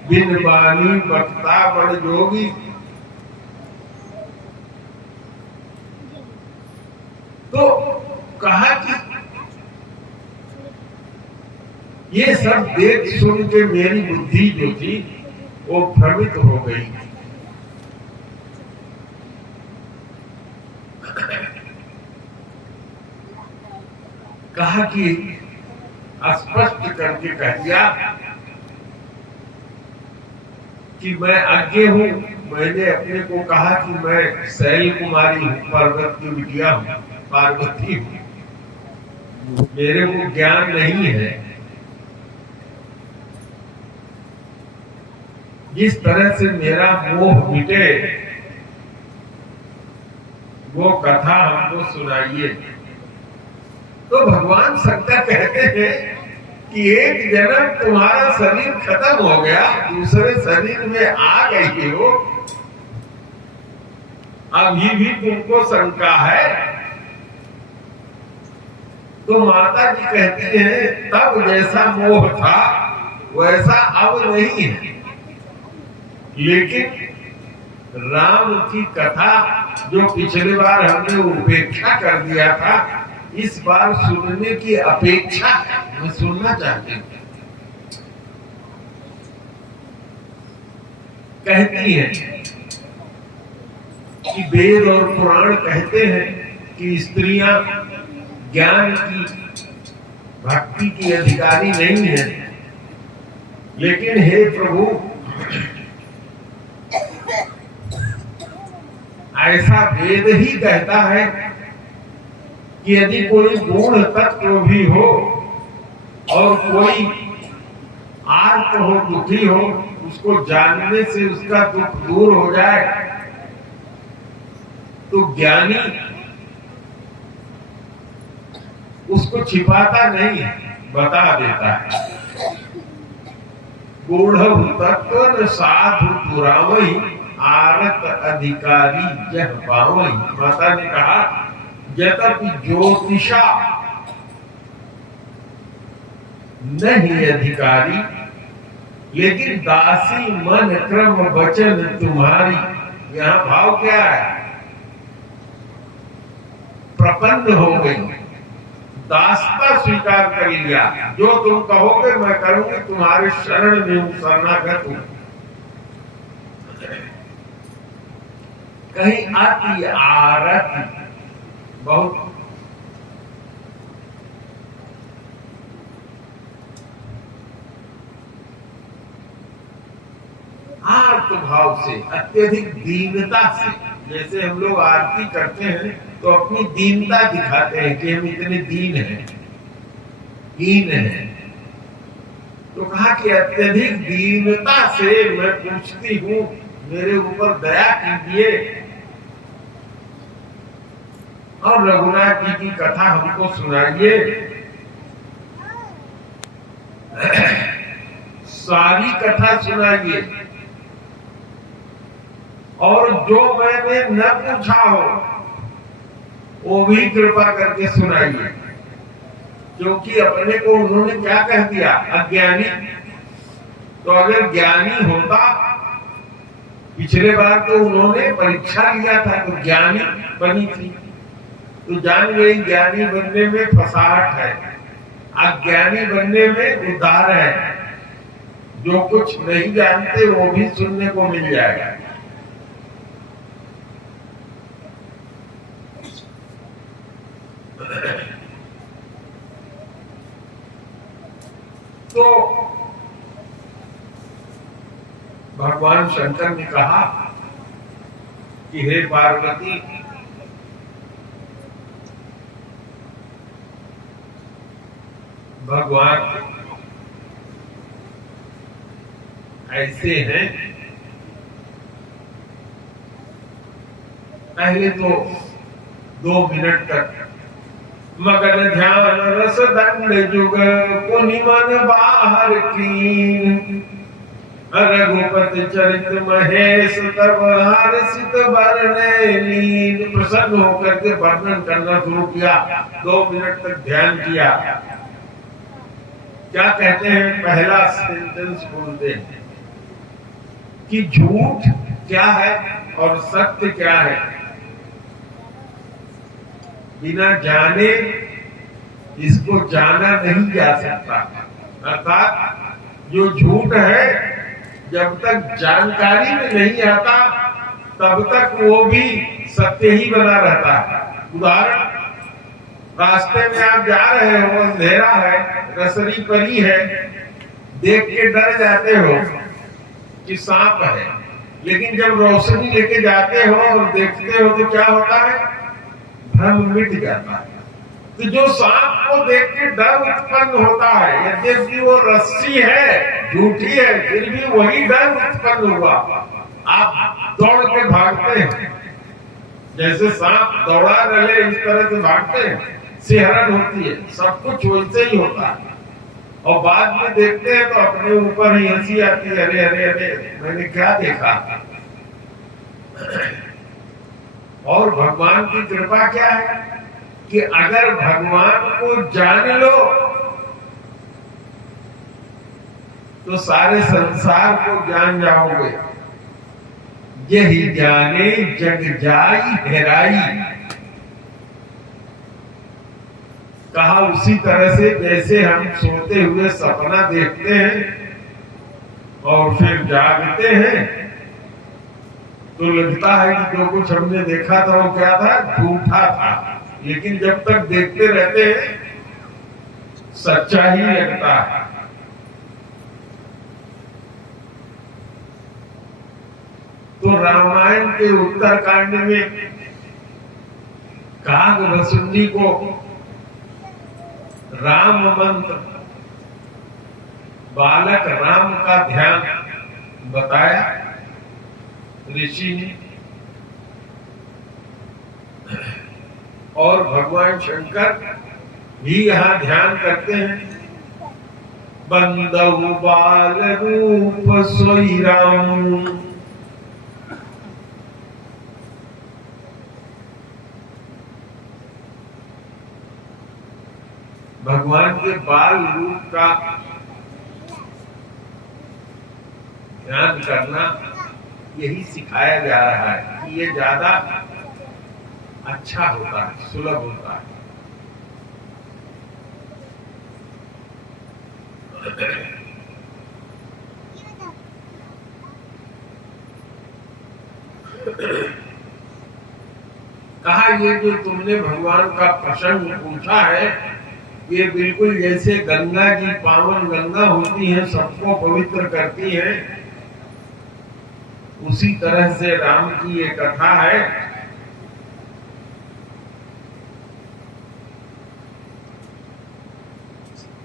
बिन बानी बक्ता बड़ जोगी। तो कहा कि ये सब देख सुन के मेरी बुद्धि जो थी वो भ्रमित हो गई। कहा कि स्पष्ट करके कह दिया कि मैं अज्ञे हूं। मैंने अपने को कहा कि मैं शैल कुमारी हूं, पर्वत की बिटिया हूं, पार्वती हूं, मेरे को ज्ञान नहीं है। जिस तरह से मेरा मोह मिटे वो कथा हमको सुनाइए। तो भगवान शंकर कहते हैं कि एक जन्म तुम्हारा शरीर खत्म हो गया, दूसरे शरीर में आ गई हो, अभी भी तुमको शंका है। तो माता जी कहती हैं तब जैसा मोह था वैसा अब नहीं है, लेकिन राम की कथा जो पिछली बार हमने उपेक्षा कर दिया था, इस बार सुनने की अपेक्षा है, मैं सुनना चाहती हूँ। कहती है कि वेद और पुराण कहते हैं कि स्त्रियां ज्ञान की, भक्ति की अधिकारी नहीं है, लेकिन हे प्रभु ऐसा वेद ही कहता है कि यदि कोई गूढ़ तत्व भी हो और कोई आर्त हो, दुखी हो, उसको जानने से उसका दुख दूर हो जाए, तो ज्ञानी उसको छिपाता नहीं है, बता देता है। गूढ़ तत्व साधु पुरावही आरत अधिकारी जह पावई। माता ने कहा यद्यपि ज्योतिषा नहीं अधिकारी, लेकिन दासी मन क्रम वचन तुम्हारी। यहाँ भाव क्या है? प्रपन्न हो गई, दासता स्वीकार कर लिया। जो तुम कहोगे मैं करूंगी, तुम्हारे शरण में हूं, शरणागत हूं। कहीं आती आरती बहुत आर्त भाव से, अत्यधिक दीनता से। जैसे हम लोग आरती करते हैं तो अपनी दीनता दिखाते हैं कि हम इतने दीन हैं, हीन हैं। तो कहा कि अत्यधिक दीनता से मैं पूछती हूँ, मेरे ऊपर दया कीजिए और रघुनाथ जी की कथा हमको सुनाइए। सारी कथा सुनाइए, और जो मैंने न पूछा हो वो भी कृपा करके सुनाइए। क्योंकि अपने को उन्होंने क्या कह दिया? अज्ञानी। तो अगर ज्ञानी होता, पिछले बार तो उन्होंने परीक्षा लिया था तो ज्ञानी बनी थी, तो जान गई ज्ञानी बनने में फसाहट है, अज्ञानी बनने में उद्धार है। जो कुछ नहीं जानते वो भी सुनने को मिल जाएगा। तो भगवान शंकर ने कहा कि हे पार्वती, भगवान ऐसे हैं। पहले तो 2 मिनट तक मगन ध्यान रस दंड जुग पुनि मन बाहर कीन, रघुपति चरित महेश तब हर्षित बरने लीन। प्रसन्न होकर के वर्णन करना शुरू किया, 2 मिनट तक ध्यान किया। क्या कहते हैं? पहला सेंटेंस बोलते हैं कि झूठ क्या है और सत्य क्या है। बिना जाने इसको जाना नहीं जा सकता। अर्थात जो झूठ है, जब तक जानकारी में नहीं आता तब तक वो भी सत्य ही बना रहता है। उदाहरण, रास्ते में आप जा रहे हो, अंधेरा है, रसरी परी है, देख के डर जाते हो कि सांप है, लेकिन जब रोशनी लेके जाते हो और देखते हो तो क्या होता है? भ्रम मिट जाता है। तो जो सांप को देख के डर उत्पन्न होता है, यद्यपि वो रस्सी है, झूठी है, फिर भी वही डर उत्पन्न हुआ। आप दौड़ के भागते हैं, जैसे सांप दौड़ा रहे इस तरह से भागते हैं, सिहरन होती है, सब कुछ वैसे ही होता है। और बाद में देखते हैं तो अपने ऊपर ही हंसी आती है, अरे अरे अरे मैंने क्या देखा। और भगवान की कृपा क्या है कि अगर भगवान को जान लो तो सारे संसार को जान जाओगे। यही जाने जग जाई हेराई। कहा उसी तरह से जैसे हम सोते हुए सपना देखते हैं और फिर जागते हैं तो लगता है कि जो कुछ हमने देखा था वो क्या था? झूठा था। लेकिन जब तक देखते रहते हैं सच्चा ही लगता है। तो रामायण के उत्तरकांड में काग वसुंधी को राम मंत्र, बालक राम का ध्यान बताया ऋषि ने। और भगवान शंकर भी यहाँ ध्यान करते हैं। बंदऊ बाल रूप सोई राम, भगवान के बाल रूप का ध्यान करना यही सिखाया जा रहा है कि ये ज्यादा अच्छा होता है, सुलभ होता है। कहा ये जो तुमने भगवान का प्रसंग पूछा है, ये बिल्कुल जैसे गंगा जी पावन गंगा होती है, सबको पवित्र करती है, उसी तरह से राम की ये कथा है।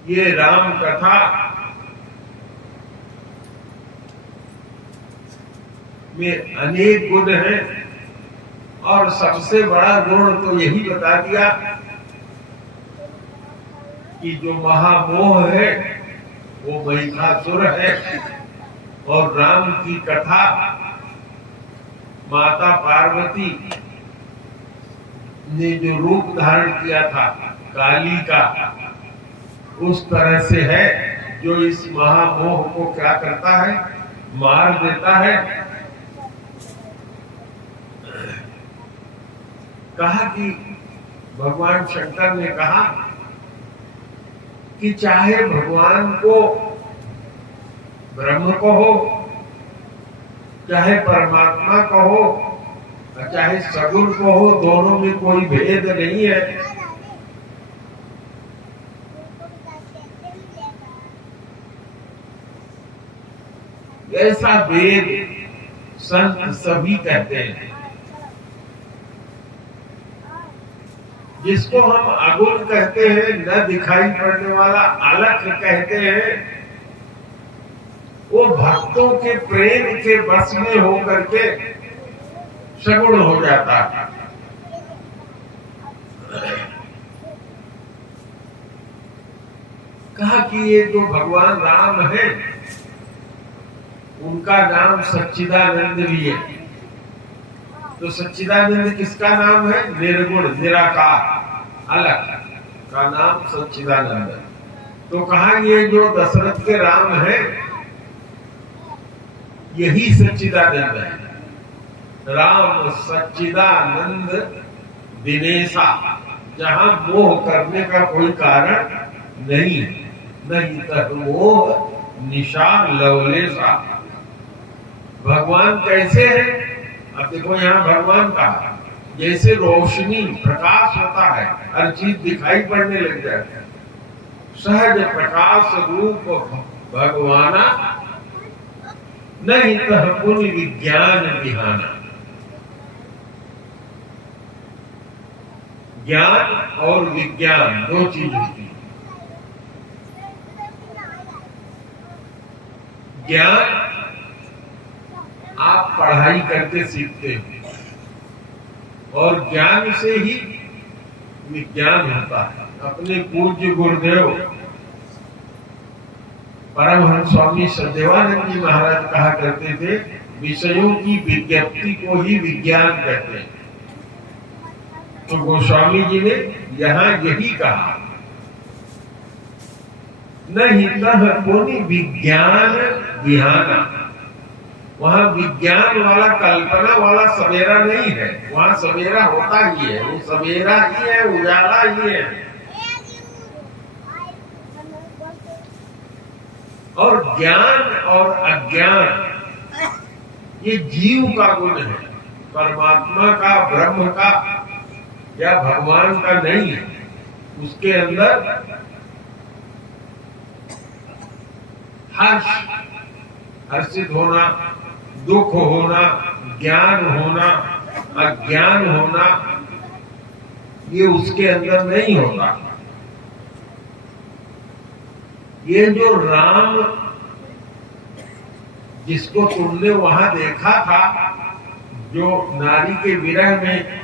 ये राम कथा में अनेक गुण हैं और सबसे बड़ा गुण तो यही बता दिया कि जो महामोह है वो महिषासुर है। और राम की कथा माता पार्वती ने जो रूप धारण किया था काली का, उस तरह से है जो इस महामोह को क्या करता है, मार देता है। कहा कि भगवान शंकर ने कहा कि चाहे भगवान को ब्रह्म कहो, चाहे परमात्मा कहो, चाहे सगुण कहो, दोनों में कोई भेद नहीं है। ऐसा वेद संत सभी कहते हैं। जिसको हम अगुण कहते हैं, न दिखाई पड़ने वाला अलख कहते हैं, वो भक्तों के प्रेम के बस में होकर के सगुण हो जाता है। कहा कि ये जो भगवान राम है, उनका नाम सच्चिदानंद भी है। तो सच्चिदानंद किसका नाम है? निर्गुण निराकार अलग का नाम सच्चिदानंद। तो कहा ये जो दशरथ के राम है, यही सच्चिदानंद है। राम सच्चिदानंद दिनेशा, जहां मोह करने का कोई कारण नहीं है, नहीं तक मोह निशा लवलेशा। भगवान कैसे है? अब देखो यहाँ भगवान का जैसे रोशनी प्रकाश होता है, हर चीज दिखाई पड़ने लग जाती है। सहज प्रकाश रूप भगवाना, नहीं तह पुण्य विज्ञान विहाना। ज्ञान और विज्ञान दो चीज होती है। ज्ञान आप पढ़ाई करके सीखते हो और ज्ञान से ही विज्ञान होता है। अपने पूज्य गुरुदेव परमहंस स्वामी सदेवानंद जी महाराज कहा करते थे, विषयों की विज्ञप्ति को ही विज्ञान कहते हैं। तो गोस्वामी जी ने यहाँ यही कहा, नहीं तह पुनि विज्ञान विहाना। वहां विज्ञान वाला कल्पना वाला सवेरा नहीं है, वहां सवेरा होता ही है, वो सवेरा ही है, उजाला ही है। और ज्ञान और अज्ञान ये जीव का गुण है, परमात्मा का, ब्रह्म का या भगवान का नहीं है। उसके अंदर हर्षित होना, दुख होना, ज्ञान होना, अज्ञान होना, ये उसके अंदर नहीं होता। ये जो राम जिसको तुमने वहां देखा था, जो नारी के विरह में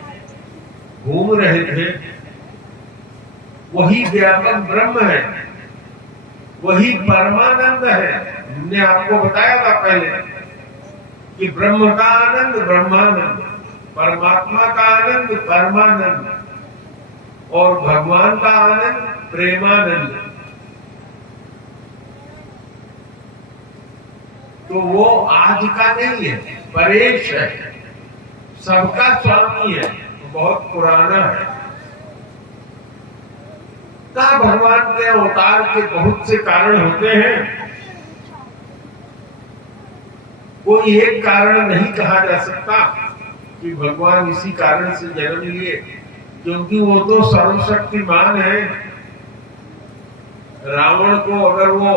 घूम रहे थे, वही व्यापक ब्रह्म है, वही परमानंद है। हमने आपको बताया था पहले कि ब्रह्म का आनंद ब्रह्मानंद, परमात्मा का आनंद परमानंद और भगवान का आनंद प्रेमानंद, तो वो आज का नहीं है, परेश है, सबका स्वामी है, बहुत पुराना है। कहा भगवान के अवतार के बहुत से कारण होते हैं, कोई एक कारण नहीं कहा जा सकता कि भगवान इसी कारण से जन्म लिए, क्योंकि वो तो सर्वशक्तिमान है। रावण को अगर वो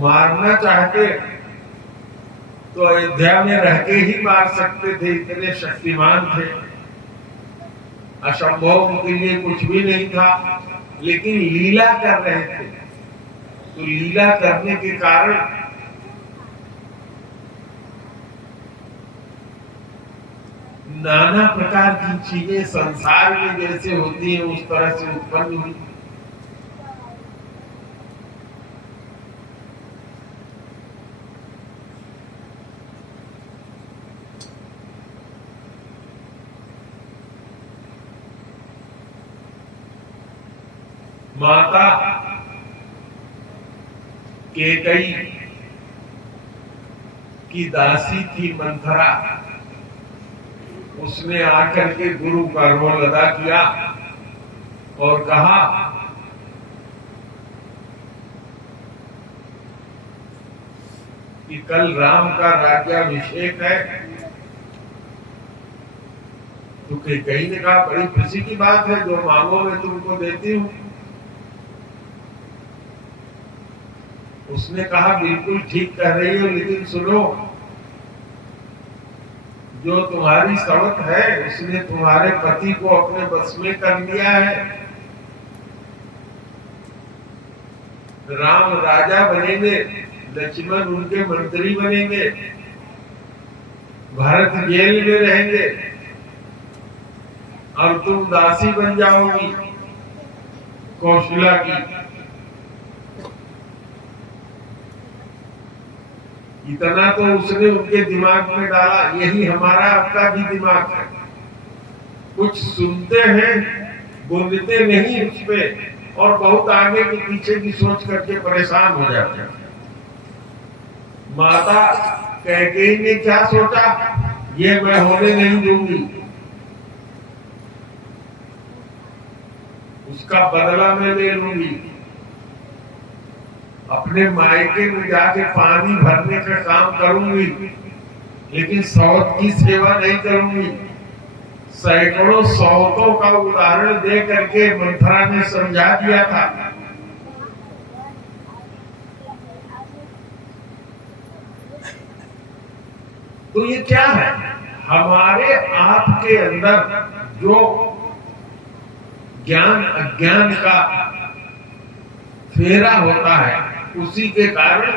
मारना चाहते तो अयोध्या में रह के ही मार सकते थे, इतने शक्तिमान थे, असंभव उनके लिए कुछ भी नहीं था, लेकिन लीला कर रहे थे। तो लीला करने के कारण नाना प्रकार की चीजें संसार में जैसे होती है उस तरह से उत्पन्न हुई। माता केकई की दासी थी मंथरा, उसने आकर के गुरु का रोल अदा किया और कहा कि कल राम का राज्याभिषेक है। तो केकई ने कहा बड़ी खुशी की बात है, जो मांगो मैं तुमको देती हूं। उसने कहा बिल्कुल ठीक कह रही हो, लेकिन सुनो, जो तुम्हारी सवत है उसने तुम्हारे पति को अपने बस में कर लिया है। राम राजा बनेंगे, लक्ष्मण उनके मंत्री बनेंगे, भरत जेल में रहेंगे और तुम दासी बन जाओगी कौशला की। इतना तो उसने उनके दिमाग में डाला, यही हमारा आपका भी दिमाग है। कुछ सुनते हैं, बोलते नहीं उस पे, और बहुत आगे के पीछे की सोच करके परेशान हो जाते हैं। माता कैकेयी ने क्या सोचा, ये मैं होने नहीं दूंगी, उसका बदला मैं ले लूंगी। अपने मायके में जाके पानी भरने का काम करूंगी, लेकिन सौत की सेवा नहीं करूंगी। सैकड़ों सौतों का उदाहरण दे करके मंथरा ने समझा दिया था। तो ये क्या है, हमारे आप के अंदर जो ज्ञान अज्ञान का फेरा होता है, उसी के कारण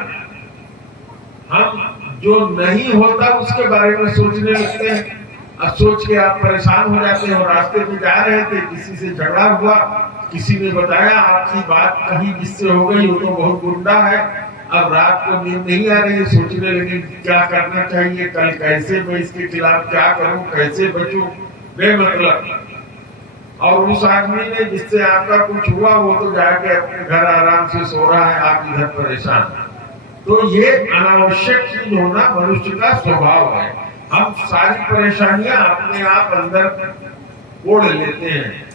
हम जो नहीं होता उसके बारे में सोचने लगते हैं। अब सोच के आप परेशान हो जाते हैं। और रास्ते में जा रहे थे, किसी से झगड़ा हुआ, किसी ने बताया आपकी बात कहीं जिससे हो गई, वो तो बहुत गुंडा है। अब रात को नींद नहीं आ रही, सोचने लगे क्या करना चाहिए, कल कैसे मैं इसके खिलाफ क्या करूं, कैसे बचूं, बेमतलब। और उस आदमी ने जिससे आपका कुछ हुआ, वो तो जाके अपने घर आराम से सो रहा है, आप इधर परेशान। तो ये अनावश्यक चीज होना मनुष्य का स्वभाव है। हम सारी परेशानियां अपने आप अंदर ओढ़ लेते हैं।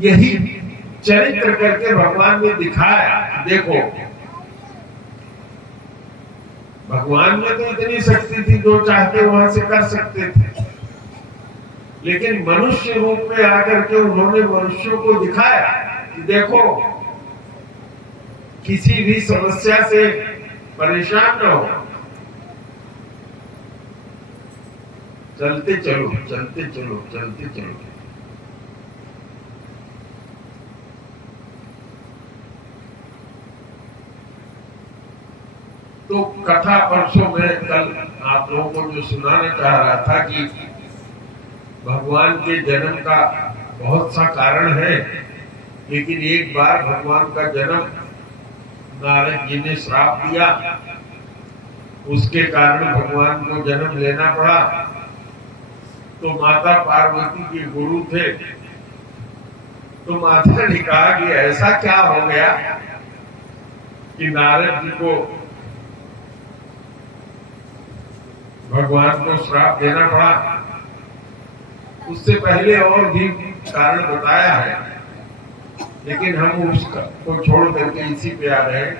यही चरित्र करके भगवान ने दिखाया। देखो, भगवान में तो इतनी शक्ति थी, जो चाहते वहां से कर सकते थे, लेकिन मनुष्य रूप में आकर के उन्होंने मनुष्यों को दिखाया कि देखो, किसी भी समस्या से परेशान न हो, चलते चलो, चलते चलो, चलते चलो। तो कथा परसों में कल आप लोगों को जो सुनाना चाह रहा था कि भगवान के जन्म का बहुत सा कारण है, लेकिन एक बार भगवान का जन्म नारद जी ने श्राप दिया, उसके कारण भगवान को जन्म लेना पड़ा। तो माता पार्वती के गुरु थे तो माता ने कहा कि ऐसा क्या हो गया कि नारद जी को भगवान को श्राप देना पड़ा। उससे पहले और भी कारण बताया है, लेकिन हम उसको छोड़ करके इसी पे आ रहे हैं।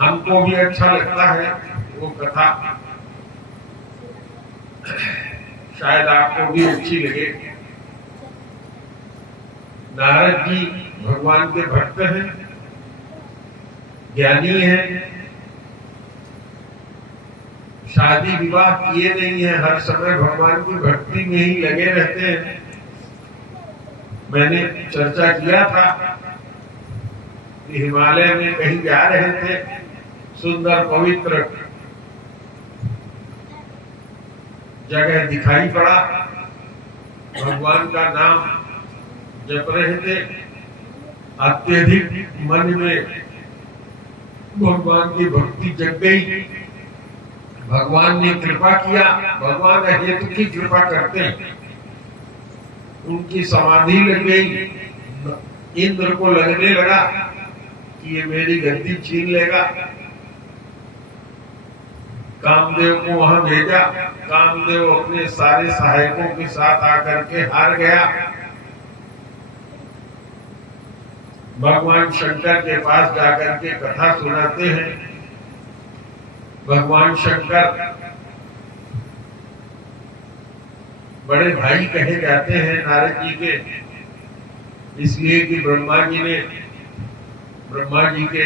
हमको भी अच्छा लगता है वो कथा, शायद आपको भी अच्छी लगे। नारद जी भगवान के भक्त हैं, ज्ञानी हैं, शादी विवाह किए नहीं है, हर समय भगवान की भक्ति में ही लगे रहते हैं। मैंने चर्चा किया था कि हिमालय में कहीं जा रहे थे, सुंदर पवित्र जगह दिखाई पड़ा, भगवान का नाम जप रहे थे, अत्यधिक मन में भगवान की भक्ति जग गई। भगवान ने कृपा किया, भगवान अहेतु की कृपा करते हैं। उनकी समाधि लग गई। इंद्र को लगने लगा कि ये मेरी गद्दी छीन लेगा। कामदेव को वहां भेजा, कामदेव अपने सारे सहायकों के साथ आकर के हार गया। भगवान शंकर के पास जाकर के कथा सुनाते हैं। भगवान शंकर बड़े भाई कहे जाते हैं नारद जी के, इसलिए कि ब्रह्मा जी के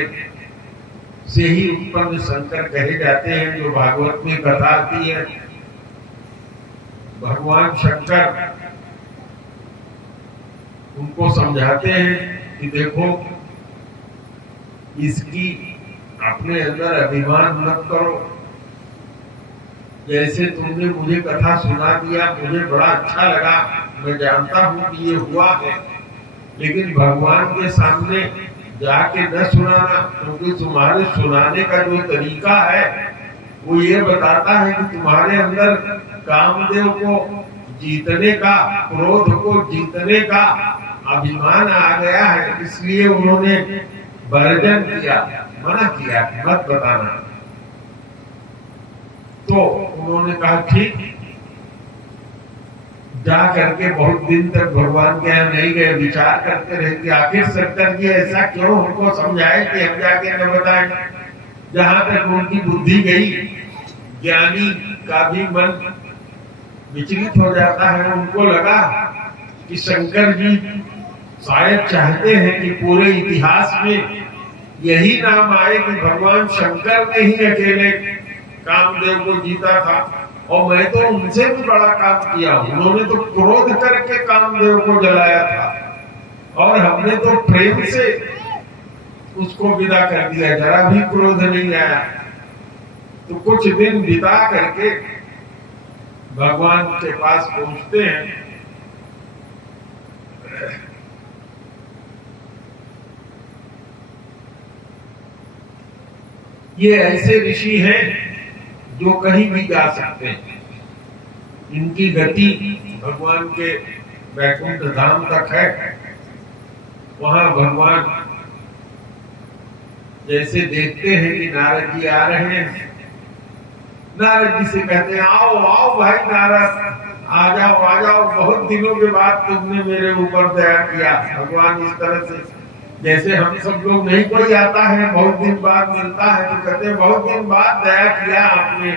से ही उत्पन्न शंकर कहे जाते हैं, जो भागवत में कथा आती है। भगवान शंकर उनको समझाते हैं कि देखो, इसकी अपने अंदर अभिमान मत करो। जैसे तुमने मुझे कथा सुना दिया, मुझे बड़ा अच्छा लगा, मैं जानता हूं कि ये हुआ है, लेकिन भगवान के सामने जाके न सुनाना, क्योंकि तुम्हारे सुनाने का जो तरीका है वो ये बताता है कि तुम्हारे अंदर कामदेव को जीतने का, क्रोध को जीतने का अभिमान आ गया है। इसलिए उन्होंने वर्जन किया, मना किया, मत बताना। तो उन्होंने कहा ठीक। जा करके बहुत दिन तक भगवान के यहाँ नहीं गए, विचार करते रहे कि आखिर शंकर जी ऐसा क्यों हमको समझाए कि हम जाके न बताएं। जहां तक उनकी बुद्धि गई, ज्ञानी का भी मन विचलित हो जाता है। उनको लगा कि शंकर जी शायद चाहते हैं कि पूरे इतिहास में यही नाम आए कि भगवान शंकर ने ही अकेले कामदेव को जीता था, और मैं तो उनसे भी बड़ा काम किया। उन्होंने तो क्रोध करके कामदेव को जलाया था, और हमने तो प्रेम से उसको विदा कर दिया, जरा भी क्रोध नहीं आया। तो कुछ दिन बिता करके भगवान के पास पहुंचते हैं। ये ऐसे ऋषि हैं जो कहीं भी जा सकते हैं। इनकी गति भगवान के वैकुंठ धाम तक है। वहां भगवान जैसे देखते हैं कि नारद जी आ रहे हैं, नारद जी से कहते हैं आओ आओ भाई नारद, आ जाओ, बहुत दिनों के बाद तुमने मेरे ऊपर दया किया। भगवान इस तरह से, जैसे हम सब लोग नहीं कोई आता है बहुत दिन बाद मिलता है तो कहते हैं बहुत दिन बाद दया किया आपने,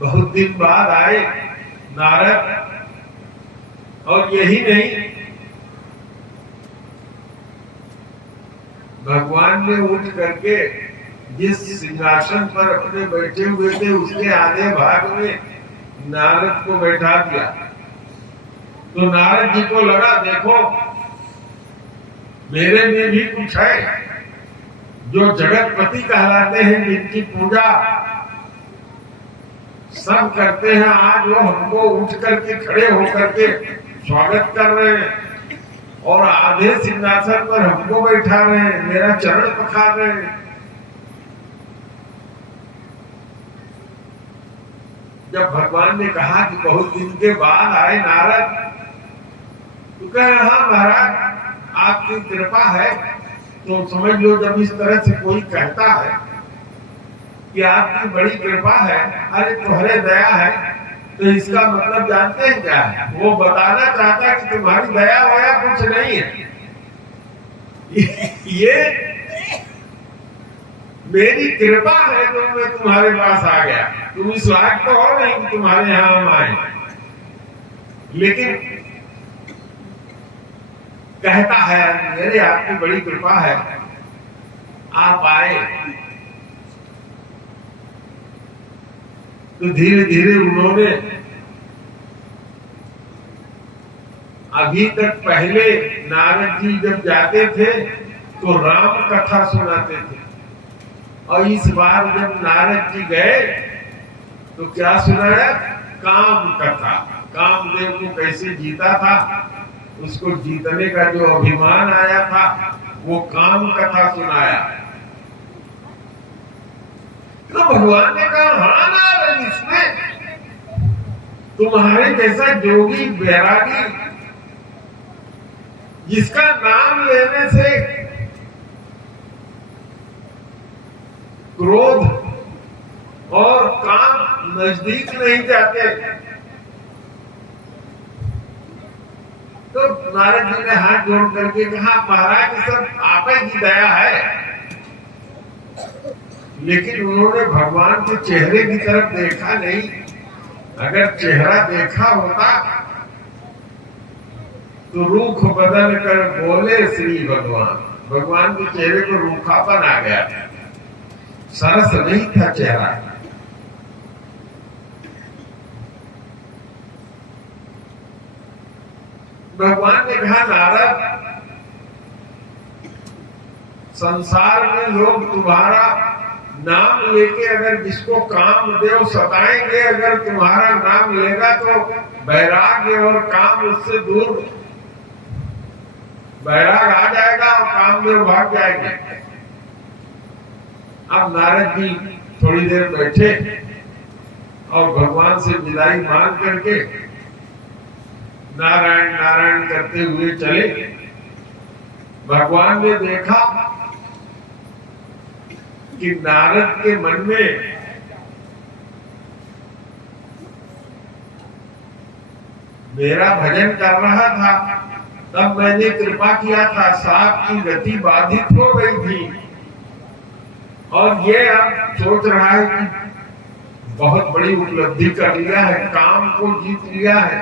बहुत दिन बाद आए नारद। और यही नहीं, भगवान ने उठ करके जिस सिंहासन पर अपने बैठे हुए थे उसके आधे भाग में नारद को बैठा दिया। तो नारद जी को लगा देखो मेरे में भी कुछ है। जो जगतपति कहलाते हैं, जिनकी पूजा सब करते हैं, आज वो हमको उठ करके खड़े होकर के स्वागत कर रहे हैं और आधे सिंहासन पर हमको बैठा रहे हैं, मेरा चरण पखार रहे हैं। जब भगवान ने कहा कि बहुत दिन के बाद आए नारद, तो कहे हाँ महाराज आपकी कृपा है। तो समझ लो जब इस तरह से कोई कहता है कि आपकी बड़ी कृपा है, अरे तुम्हारे दया है, तो इसका मतलब जानते हैं क्या है? वो बताना चाहता है कि तुम्हारी दया वया कुछ नहीं है, ये मेरी कृपा है जो मैं तुम्हारे पास आ गया। तुम इस लायक तो हो नहीं कि तुम्हारे यहां हम आए, लेकिन कहता है मेरे आपकी बड़ी कृपा है आप आए। तो धीरे धीरे उन्होंने अभी तक पहले नारद जी जब जाते थे तो राम कथा सुनाते थे, और इस बार जब नारद जी गए तो क्या सुनाया? काम कथा। कामदेव को कैसे जीता था, उसको जीतने का जो अभिमान आया था वो काम कथा सुनाया। तो भगवान ने कहा हाँ नारद, इसमें तुम्हारे जैसा जोगी बैरागी जिसका नाम लेने से क्रोध और काम नजदीक नहीं जाते। तो नारद जी ने हाथ जोड़ करके कहा महाराज सब आप ही दया है। लेकिन उन्होंने भगवान के चेहरे की तरफ देखा नहीं। अगर चेहरा देखा होता तो रूख बदल कर बोले श्री भगवान। भगवान के चेहरे को रूखापन आ गया, सरस नहीं था चेहरा। भगवान ने कहा नारद, संसार में लोग तुम्हारा नाम लेके अगर जिसको कामदेव सताएंगे, अगर तुम्हारा नाम लेगा तो वैराग्य और काम उससे दूर, वैराग आ जाएगा और कामदेव भाग जाएंगे। अब नारद जी थोड़ी देर बैठे और भगवान से विदाई मांग करके नारायण नारायण करते हुए चले। भगवान ने देखा कि नारद के मन में मेरा भजन कर रहा था, तब मैंने कृपा किया था, सांप की गति बाधित हो गई थी, और ये अब सोच रहा है कि बहुत बड़ी उपलब्धि कर लिया है, काम को जीत लिया है,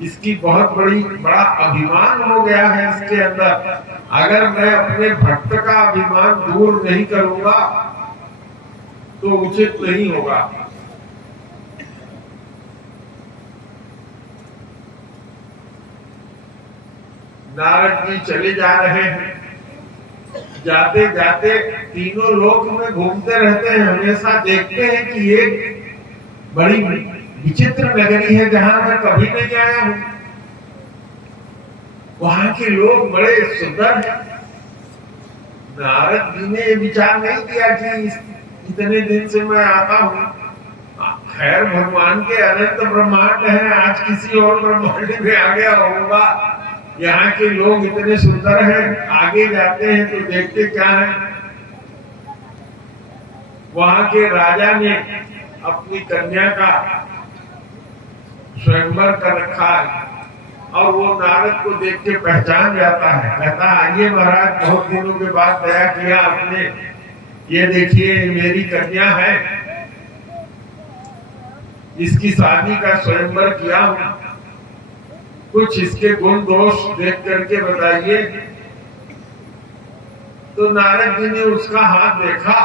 इसकी बहुत बड़ा अभिमान हो गया है इसके अंदर। अगर मैं अपने भक्त का अभिमान दूर नहीं करूंगा तो उचित नहीं होगा। नारद जी चले जा रहे हैं। जाते जाते तीनों लोक में घूमते रहते हैं, हमेशा देखते हैं कि ये बड़ी विचित्र नगरी है जहां मैं कभी नहीं आया हूं। वहां के लोग बड़े सुंदर हैं। नारद जी ने विचार नहीं किया कि इतने दिन से मैं आता हूं। खैर भगवान के अनंत ब्रह्मांड है, आज किसी और ब्रह्मांड में आ गया होगा। यहाँ के लोग इतने सुंदर हैं, आगे जाते हैं तो देखते क्या है, वहां के राजा ने अपनी कन्या का स्वयंवर कर रखा है, और वो नारद को देख के पहचान जाता है। कहता आइए महाराज, बहुत दिनों के बाद दया किया आपने, ये देखिए मेरी कन्या है, इसकी शादी का स्वयंवर किया हूं, कुछ इसके गुण दोष देख करके बताइए। तो नारद जी ने उसका हाथ देखा,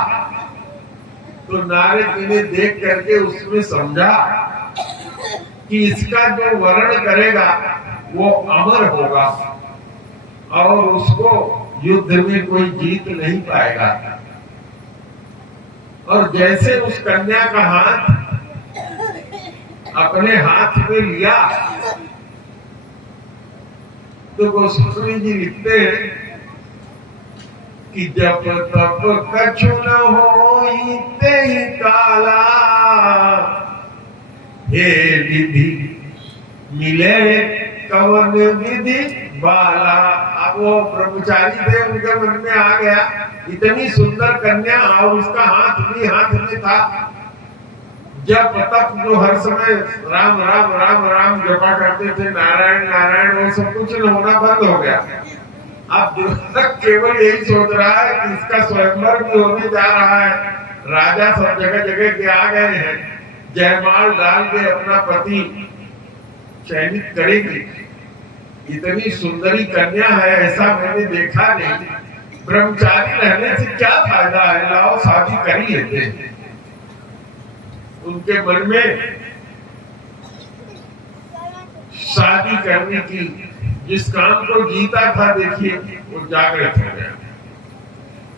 तो नारद जी ने देख करके उसमें समझा कि इसका जो वर्ण करेगा वो अमर होगा और उसको युद्ध में कोई जीत नहीं पाएगा। और जैसे उस कन्या का हाथ अपने हाथ में लिया तो गोस्वामी जी लिखते हैं कि जब तप कछु न होई ते ही काला, हे विधि मिले कवन विधि बाला। अब वो ब्रह्मचारी थे, उनके मन में आ गया इतनी सुंदर कन्या और उसका हाथ भी हाथ में था। जब तक जो हर समय राम राम राम राम जपा करते थे, नारायण नारायण, वो सब कुछ होना बंद हो गया। अब तक केवल यही सोच रहा है कि इसका स्वयंवर भी होने जा रहा है। राजा सब जगह जगह के आ गए हैं, जयमाल डाल के अपना पति चयनित करेगी। इतनी सुंदरी कन्या है ऐसा मैंने देखा नहीं। ब्रह्मचारी रहने से क्या फायदा है, लाओ शादी कर ही लेते हैं। उनके मन में शादी करने की, जिस काम को जीता था देखिए वो जागृत हो गया।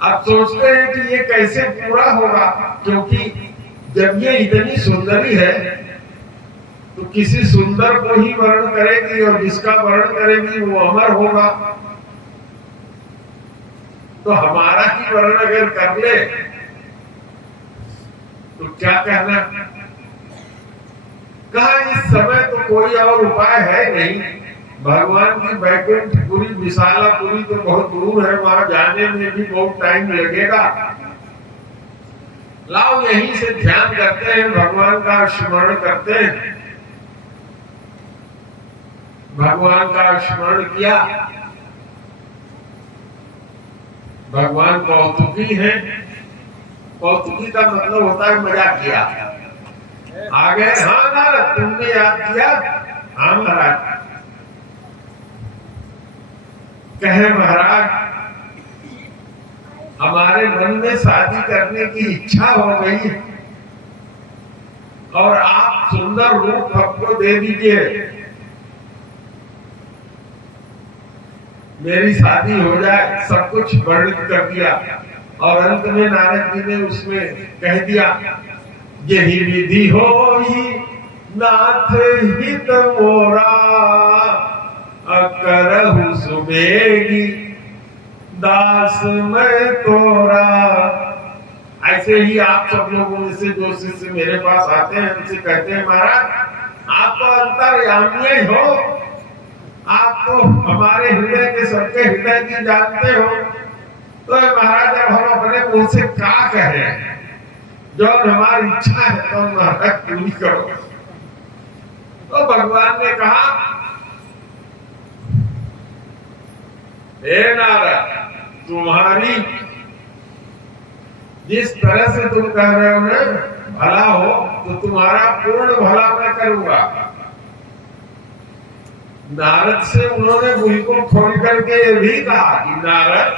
अब सोचते हैं कि ये कैसे पूरा होगा, क्योंकि जब ये इतनी सुंदरी है तो किसी सुंदर को ही वर्ण करेगी और जिसका वर्ण करेगी वो अमर होगा। तो हमारा ही वर्ण अगर कर ले तो क्या कहना। कहा इस समय तो कोई और उपाय है नहीं। भगवान की वैकुंठपुरी विशालापुरी तो बहुत दूर है, वहां जाने में भी बहुत टाइम लगेगा। लाओ यहीं से ध्यान करते हैं, भगवान का स्मरण करते हैं। भगवान का स्मरण किया। भगवान कौतुकी है। कौतुकी का मतलब होता है मजाक किया। आ गए, हाँ नारद तुमने याद किया। हाँ महाराज। कहे महाराज हमारे मन में शादी करने की इच्छा हो गई और आप सुंदर रूप हमको दे दीजिए, मेरी शादी हो जाए। सब कुछ वर्णित कर दिया और अंत में नारद जी ने उसमें कह दिया, यही विधि होई नाथ हित मोरा, करहु सुबेगी दास मैं तोरा। ऐसे ही आप सब लोगों में से जो शिष्य मेरे पास आते हैं उनसे कहते हैं, महाराज आप तो अंतर्यामी हो, आप तो हमारे हृदय के सबके हृदय की जानते हो। तो महाराज अब हम अपने मुंह से क्या कहें, जो हमारी इच्छा है तो महाराज पूरी करो। तो भगवान ने कहा, हे नारद तुम्हारी जिस तरह से तुम कह रहे हो ना भला हो, तो तुम्हारा पूर्ण भला मैं करूंगा। नारद से उन्होंने बिल्कुल खोल करके ये भी कहा कि नारद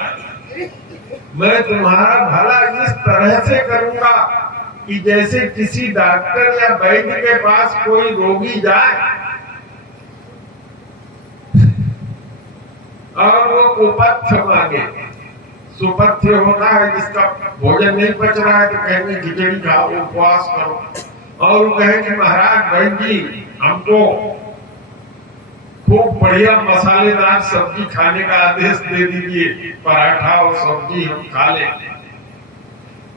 मैं तुम्हारा भला इस तरह से करूंगा कि जैसे किसी डॉक्टर या वैद्य के पास कोई रोगी जाए और वो कुपथ्य मांगे। सुपथ्य होता है जिसका भोजन नहीं पच रहा है तो कहेंगे खिचड़ी खाओ, उपवास करो। और वो कहे कि महाराज वैद्य जी हमको खूब बढ़िया मसालेदार सब्जी खाने का आदेश दे दीजिए, पराठा और सब्जी हम खा लें।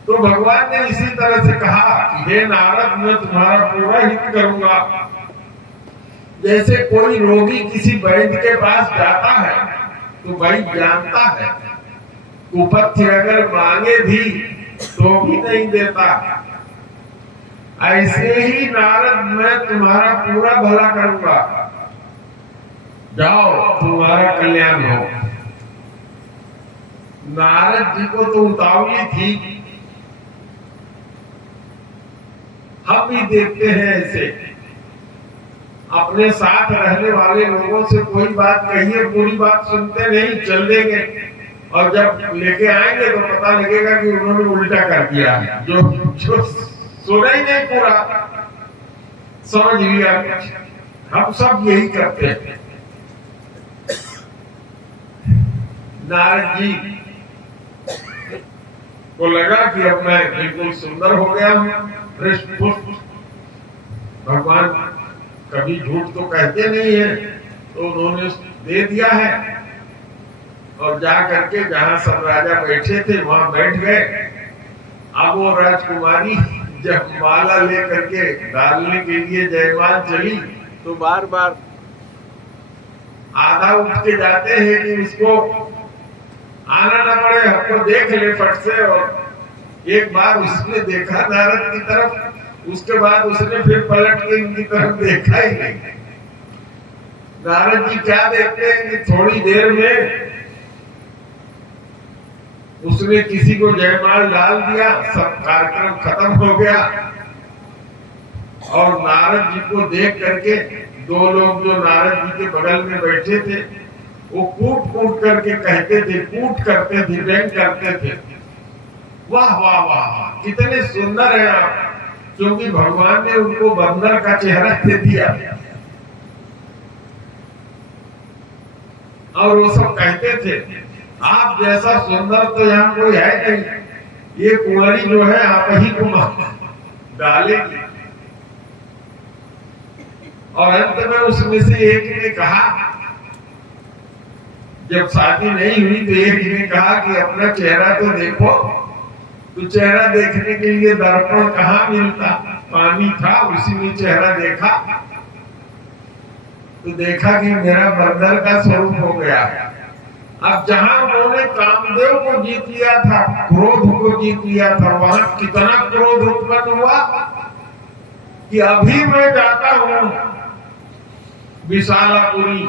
तो भगवान ने इसी तरह से कहा कि हे नारद मैं तुम्हारा पूरा हित करूंगा। जैसे कोई रोगी किसी वैद्य के पास जाता है तो वैद्य जानता है, कुपथ्य अगर मांगे भी तो भी नहीं देता। ऐसे ही नारद मैं तुम्हारा पूरा भला करूंगा, जाओ तुम्हारा कल्याण हो। नारद जी को तो उतावली थी। हम भी देखते हैं ऐसे अपने साथ रहने वाले लोगों से कोई बात कहिए, पूरी बात सुनते नहीं, चल देंगे और जब लेके आएंगे तो पता लगेगा कि उन्होंने उल्टा कर दिया है, जो सुना ही नहीं पूरा, समझ लिया। हम सब यही करते हैं। नारद जी को लगा कि अब मैं बिल्कुल सुंदर हो गया हूँ। भगवान कभी झूठ तो कहते नहीं है, तो उन्होंने दे दिया है और जा करके जहां सब राजा बैठे थे वहां बैठ गए। अब वो राजकुमारी जब माला लेकर के डालने के लिए जयमाल चली तो बार बार आधा उठ के जाते हैं कि उसको आना ना पड़े, हमको देख ले फट से। और एक बार उसने देखा नारद की तरफ, उसके बाद उसने फिर पलट के इनकी तरफ देखा ही नहीं। नारद जी क्या देखते हैं कि थोड़ी देर में उसने किसी को जयमाल डाल दिया, सब कार्यक्रम खत्म हो गया। और नारद जी को देख करके दो लोग जो नारद जी के बगल में बैठे थे वो कूट कूट करके कहते थे, कूट करते थे, व्यंग करते थे, वाह वाह वाह वाह कितने सुंदर है आप, क्योंकि भगवान ने उनको बंदर का चेहरा दे दिया। और वो सब कहते थे आप जैसा सुंदर तो यहाँ कोई है नहीं, ये कुंवारी जो है आप ही को डालेगी। और अंत में उसमें से एक ने कहा, जब शादी नहीं हुई तो एक ने कहा कि अपना चेहरा तो देखो। तो चेहरा देखने के लिए दर्पण कहाँ मिलता, पानी था उसी में चेहरा देखा तो देखा कि मेरा बंदर का स्वरूप हो गया। अब जहां उन्होंने कामदेव को जीत लिया था, क्रोध को जीत लिया था, वहां कितना क्रोध उत्पन्न हुआ कि अभी मैं जाता हूं विशालापुरी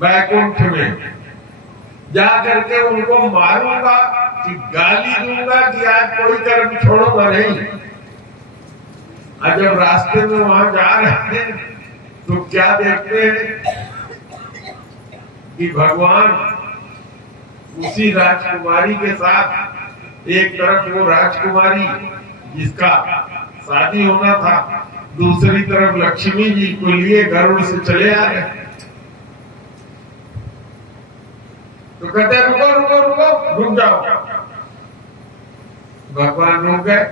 वैकुंठ में, जा करके उनको मारूंगा कि गाली दूंगा कि आज कोई कर्म छोड़ूंगा नहीं। और जब रास्ते में वहां जा रहे हैं तो क्या देखते हैं कि भगवान उसी राजकुमारी के साथ, एक तरफ वो राजकुमारी जिसका शादी होना था, दूसरी तरफ लक्ष्मी जी को लिए गरुड़ से चले आ रहे। तो कहते हैं रुको रुको रुको, रुक जाओ। भगवान रुक गए।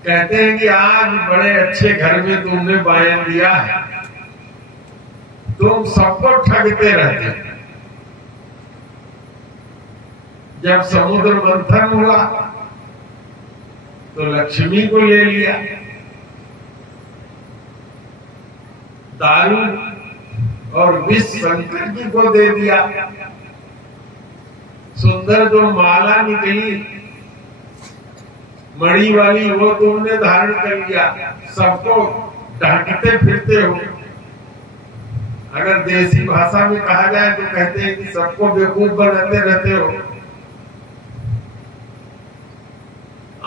कहते हैं कि आज बड़े अच्छे घर में तुमने बयान दिया है, तुम सबको ठगते रहते। जब समुद्र मंथन हुआ तो लक्ष्मी को ले लिया, दारू और विष शंकर जी को दे दिया, सुंदर जो माला निकली मणि वाली वो तुमने धारण कर लिया, सबको ढांकते फिरते हो। अगर देसी भाषा में कहा जाए तो कहते हैं कि सबको बेवकूफ बनाते रहते हो।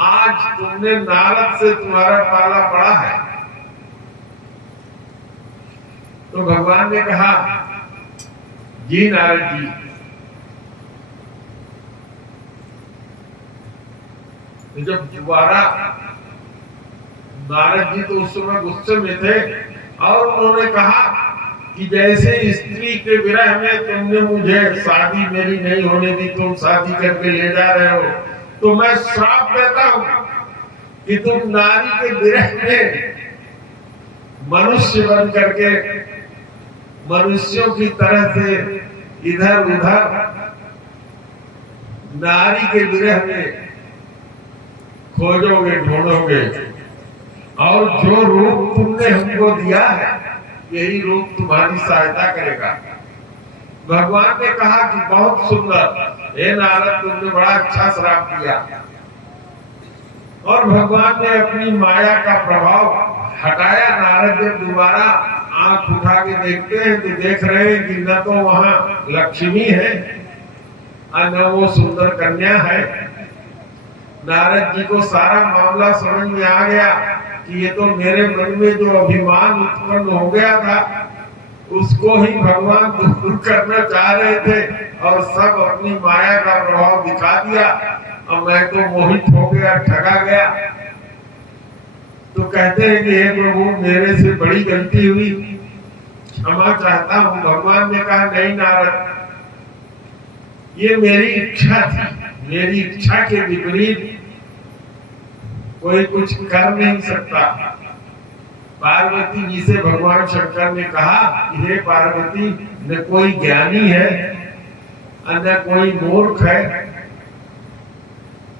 आज तुमने नारद से तुम्हारा पाला पड़ा है। तो भगवान ने कहा, जी नारद जी, जब दोबारा नारद जी तो उस समय गुस्से में थे और उन्होंने कहा कि जैसे स्त्री के विरह में तुमने मुझे शादी मेरी नहीं होने दी, तुम शादी करके ले जा रहे हो, तो मैं श्राप देता हूं कि तुम नारी के विरह में मनुष्य बन करके मनुष्यों की तरह से इधर उधर नारी के विरह में खोजोगे, ढूंढोगे, और जो रूप तुमने हमको दिया है यही रूप तुम्हारी सहायता करेगा। भगवान ने कहा कि बहुत सुंदर, हे नारद तुमने बड़ा अच्छा श्राप दिया। और भगवान ने अपनी माया का प्रभाव हटाया। नारद जब दोबारा आंख उठा के देखते हैं तो देख रहे हैं कि न तो वहां लक्ष्मी है और न वो सुंदर कन्या है। नारद जी को सारा मामला समझ में आ गया कि ये तो मेरे मन में जो अभिमान उत्पन्न हो गया था उसको ही भगवान दूर करना चाह रहे थे और सब अपनी माया का प्रभाव दिखा दिया और मैं तो मोहित हो गया, ठगा गया। तो कहते हैं कि हे प्रभु मेरे से बड़ी गलती हुई, क्षमा चाहता हूं। भगवान ने कहा नहीं नारद, ये मेरी इच्छा थी, मेरी इच्छा के विपरीत कोई कुछ कर नहीं सकता। पार्वती जी से भगवान शंकर ने कहा कि हे पार्वती, न कोई ज्ञानी है न कोई मूर्ख है,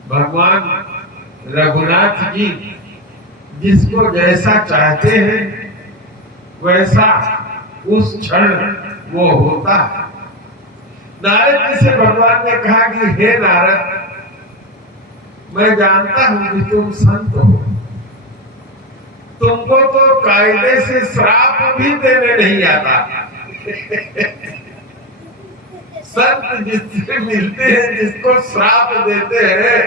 भगवान रघुनाथ जी जिसको जैसा चाहते हैं वैसा उस क्षण वो होता है। नारद जी से भगवान ने कहा कि हे नारद, मैं जानता हूं कि तुम संत हो, तुमको तो कायदे से श्राप भी देने नहीं आता। संत जिससे मिलते हैं, जिसको श्राप देते हैं,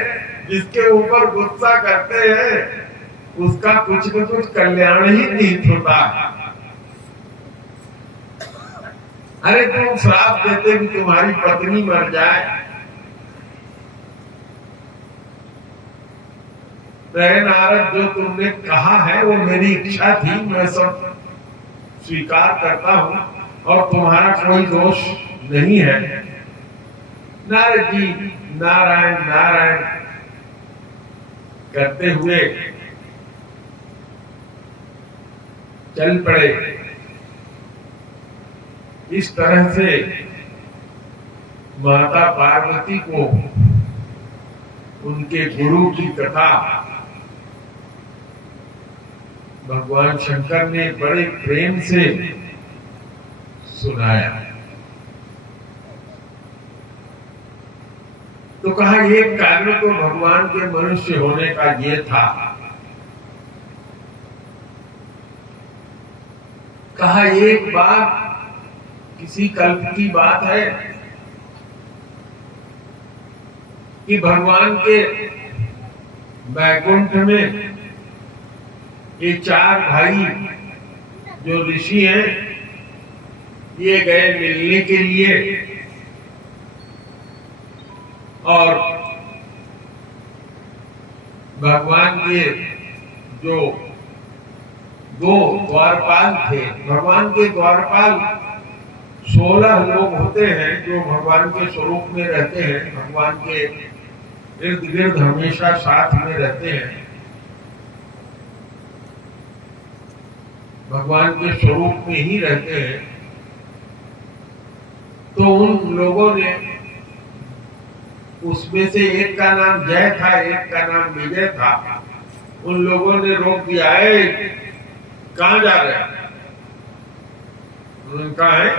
जिसके ऊपर गुस्सा करते हैं, उसका कुछ न कुछ कल्याण ही नहीं होता। अरे तुम श्राप देते कि तुम्हारी पत्नी मर जाए, नारद जो तुमने कहा है वो मेरी इच्छा थी, मैं सब स्वीकार करता हूं और तुम्हारा कोई दोष नहीं है। नारद जी नारायण नारायण करते हुए चल पड़े। इस तरह से माता पार्वती को उनके गुरु की कथा भगवान शंकर ने बड़े प्रेम से सुनाया। तो कहा एक कारण तो भगवान के मनुष्य होने का ये था। कहा एक बात किसी कल्प की बात है कि भगवान के वैकुंठ में ये चार भाई जो ऋषि हैं, ये गए मिलने के लिए और भगवान के जो दो द्वारपाल थे, भगवान के द्वारपाल 16 लोग होते हैं जो भगवान के स्वरूप में रहते हैं, भगवान के इर्द गिर्द हमेशा साथ में रहते हैं, भगवान के स्वरूप में ही रहते हैं। तो उन लोगों ने, उसमें से एक का नाम जय था, एक का नाम विजय था, उन लोगों ने रोक दिया, कहां जा रहे हैं? उनका है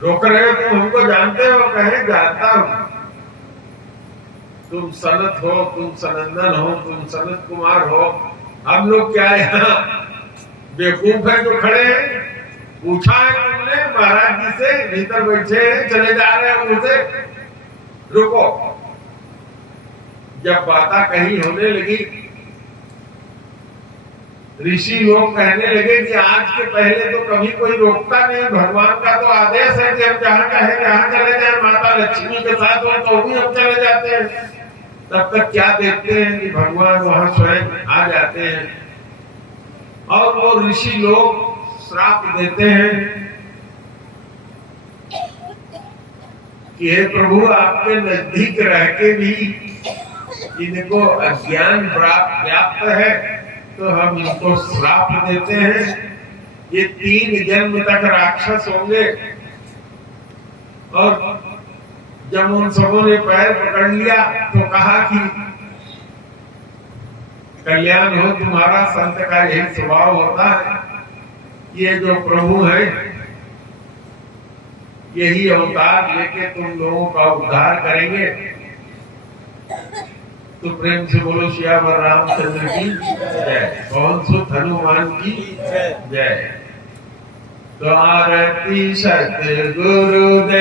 रोक रहे हो, तुम हमको जानते हो? कहे जानता हूं, तुम सनत हो, तुम सनंदन हो, तुम सनत कुमार हो, हम लोग क्या यहाँ बेवकूफ है जो खड़े हैं? पूछा है तुमने महाराज जी से? भीतर बैठे हैं, चले जा रहे हैं उनसे, रुको। जब बातें कहीं होने लगी, ऋषि लोग कहने लगे कि आज के पहले तो कभी कोई रोकता नहीं, भगवान का तो आदेश है कि हम जहां कहें जहां चले जाएं, माता लक्ष्मी के साथ हो तो भी हम चले जाते हैं। तब तक क्या देखते हैं कि भगवान वहां स्वयं आ जाते हैं और वो ऋषि लोग श्राप देते हैं कि हे प्रभु, आपके नजदीक रह के भी इनको अज्ञान व्याप्त है, तो हम इनको श्राप देते हैं, ये 3 जन्म तक राक्षस होंगे। और जब उन सबों ने पैर पकड़ लिया तो कहा कि कल्याण हो तुम्हारा, संत का यही स्वभाव होता है, ये जो प्रभु है यही अवतार लेके तुम लोगों का उद्धार करेंगे। तो प्रेम से बोलो सियावर रामचंद्र की जय, पवन सुत हनुमान की जय। तो आरती सतगुरुदेव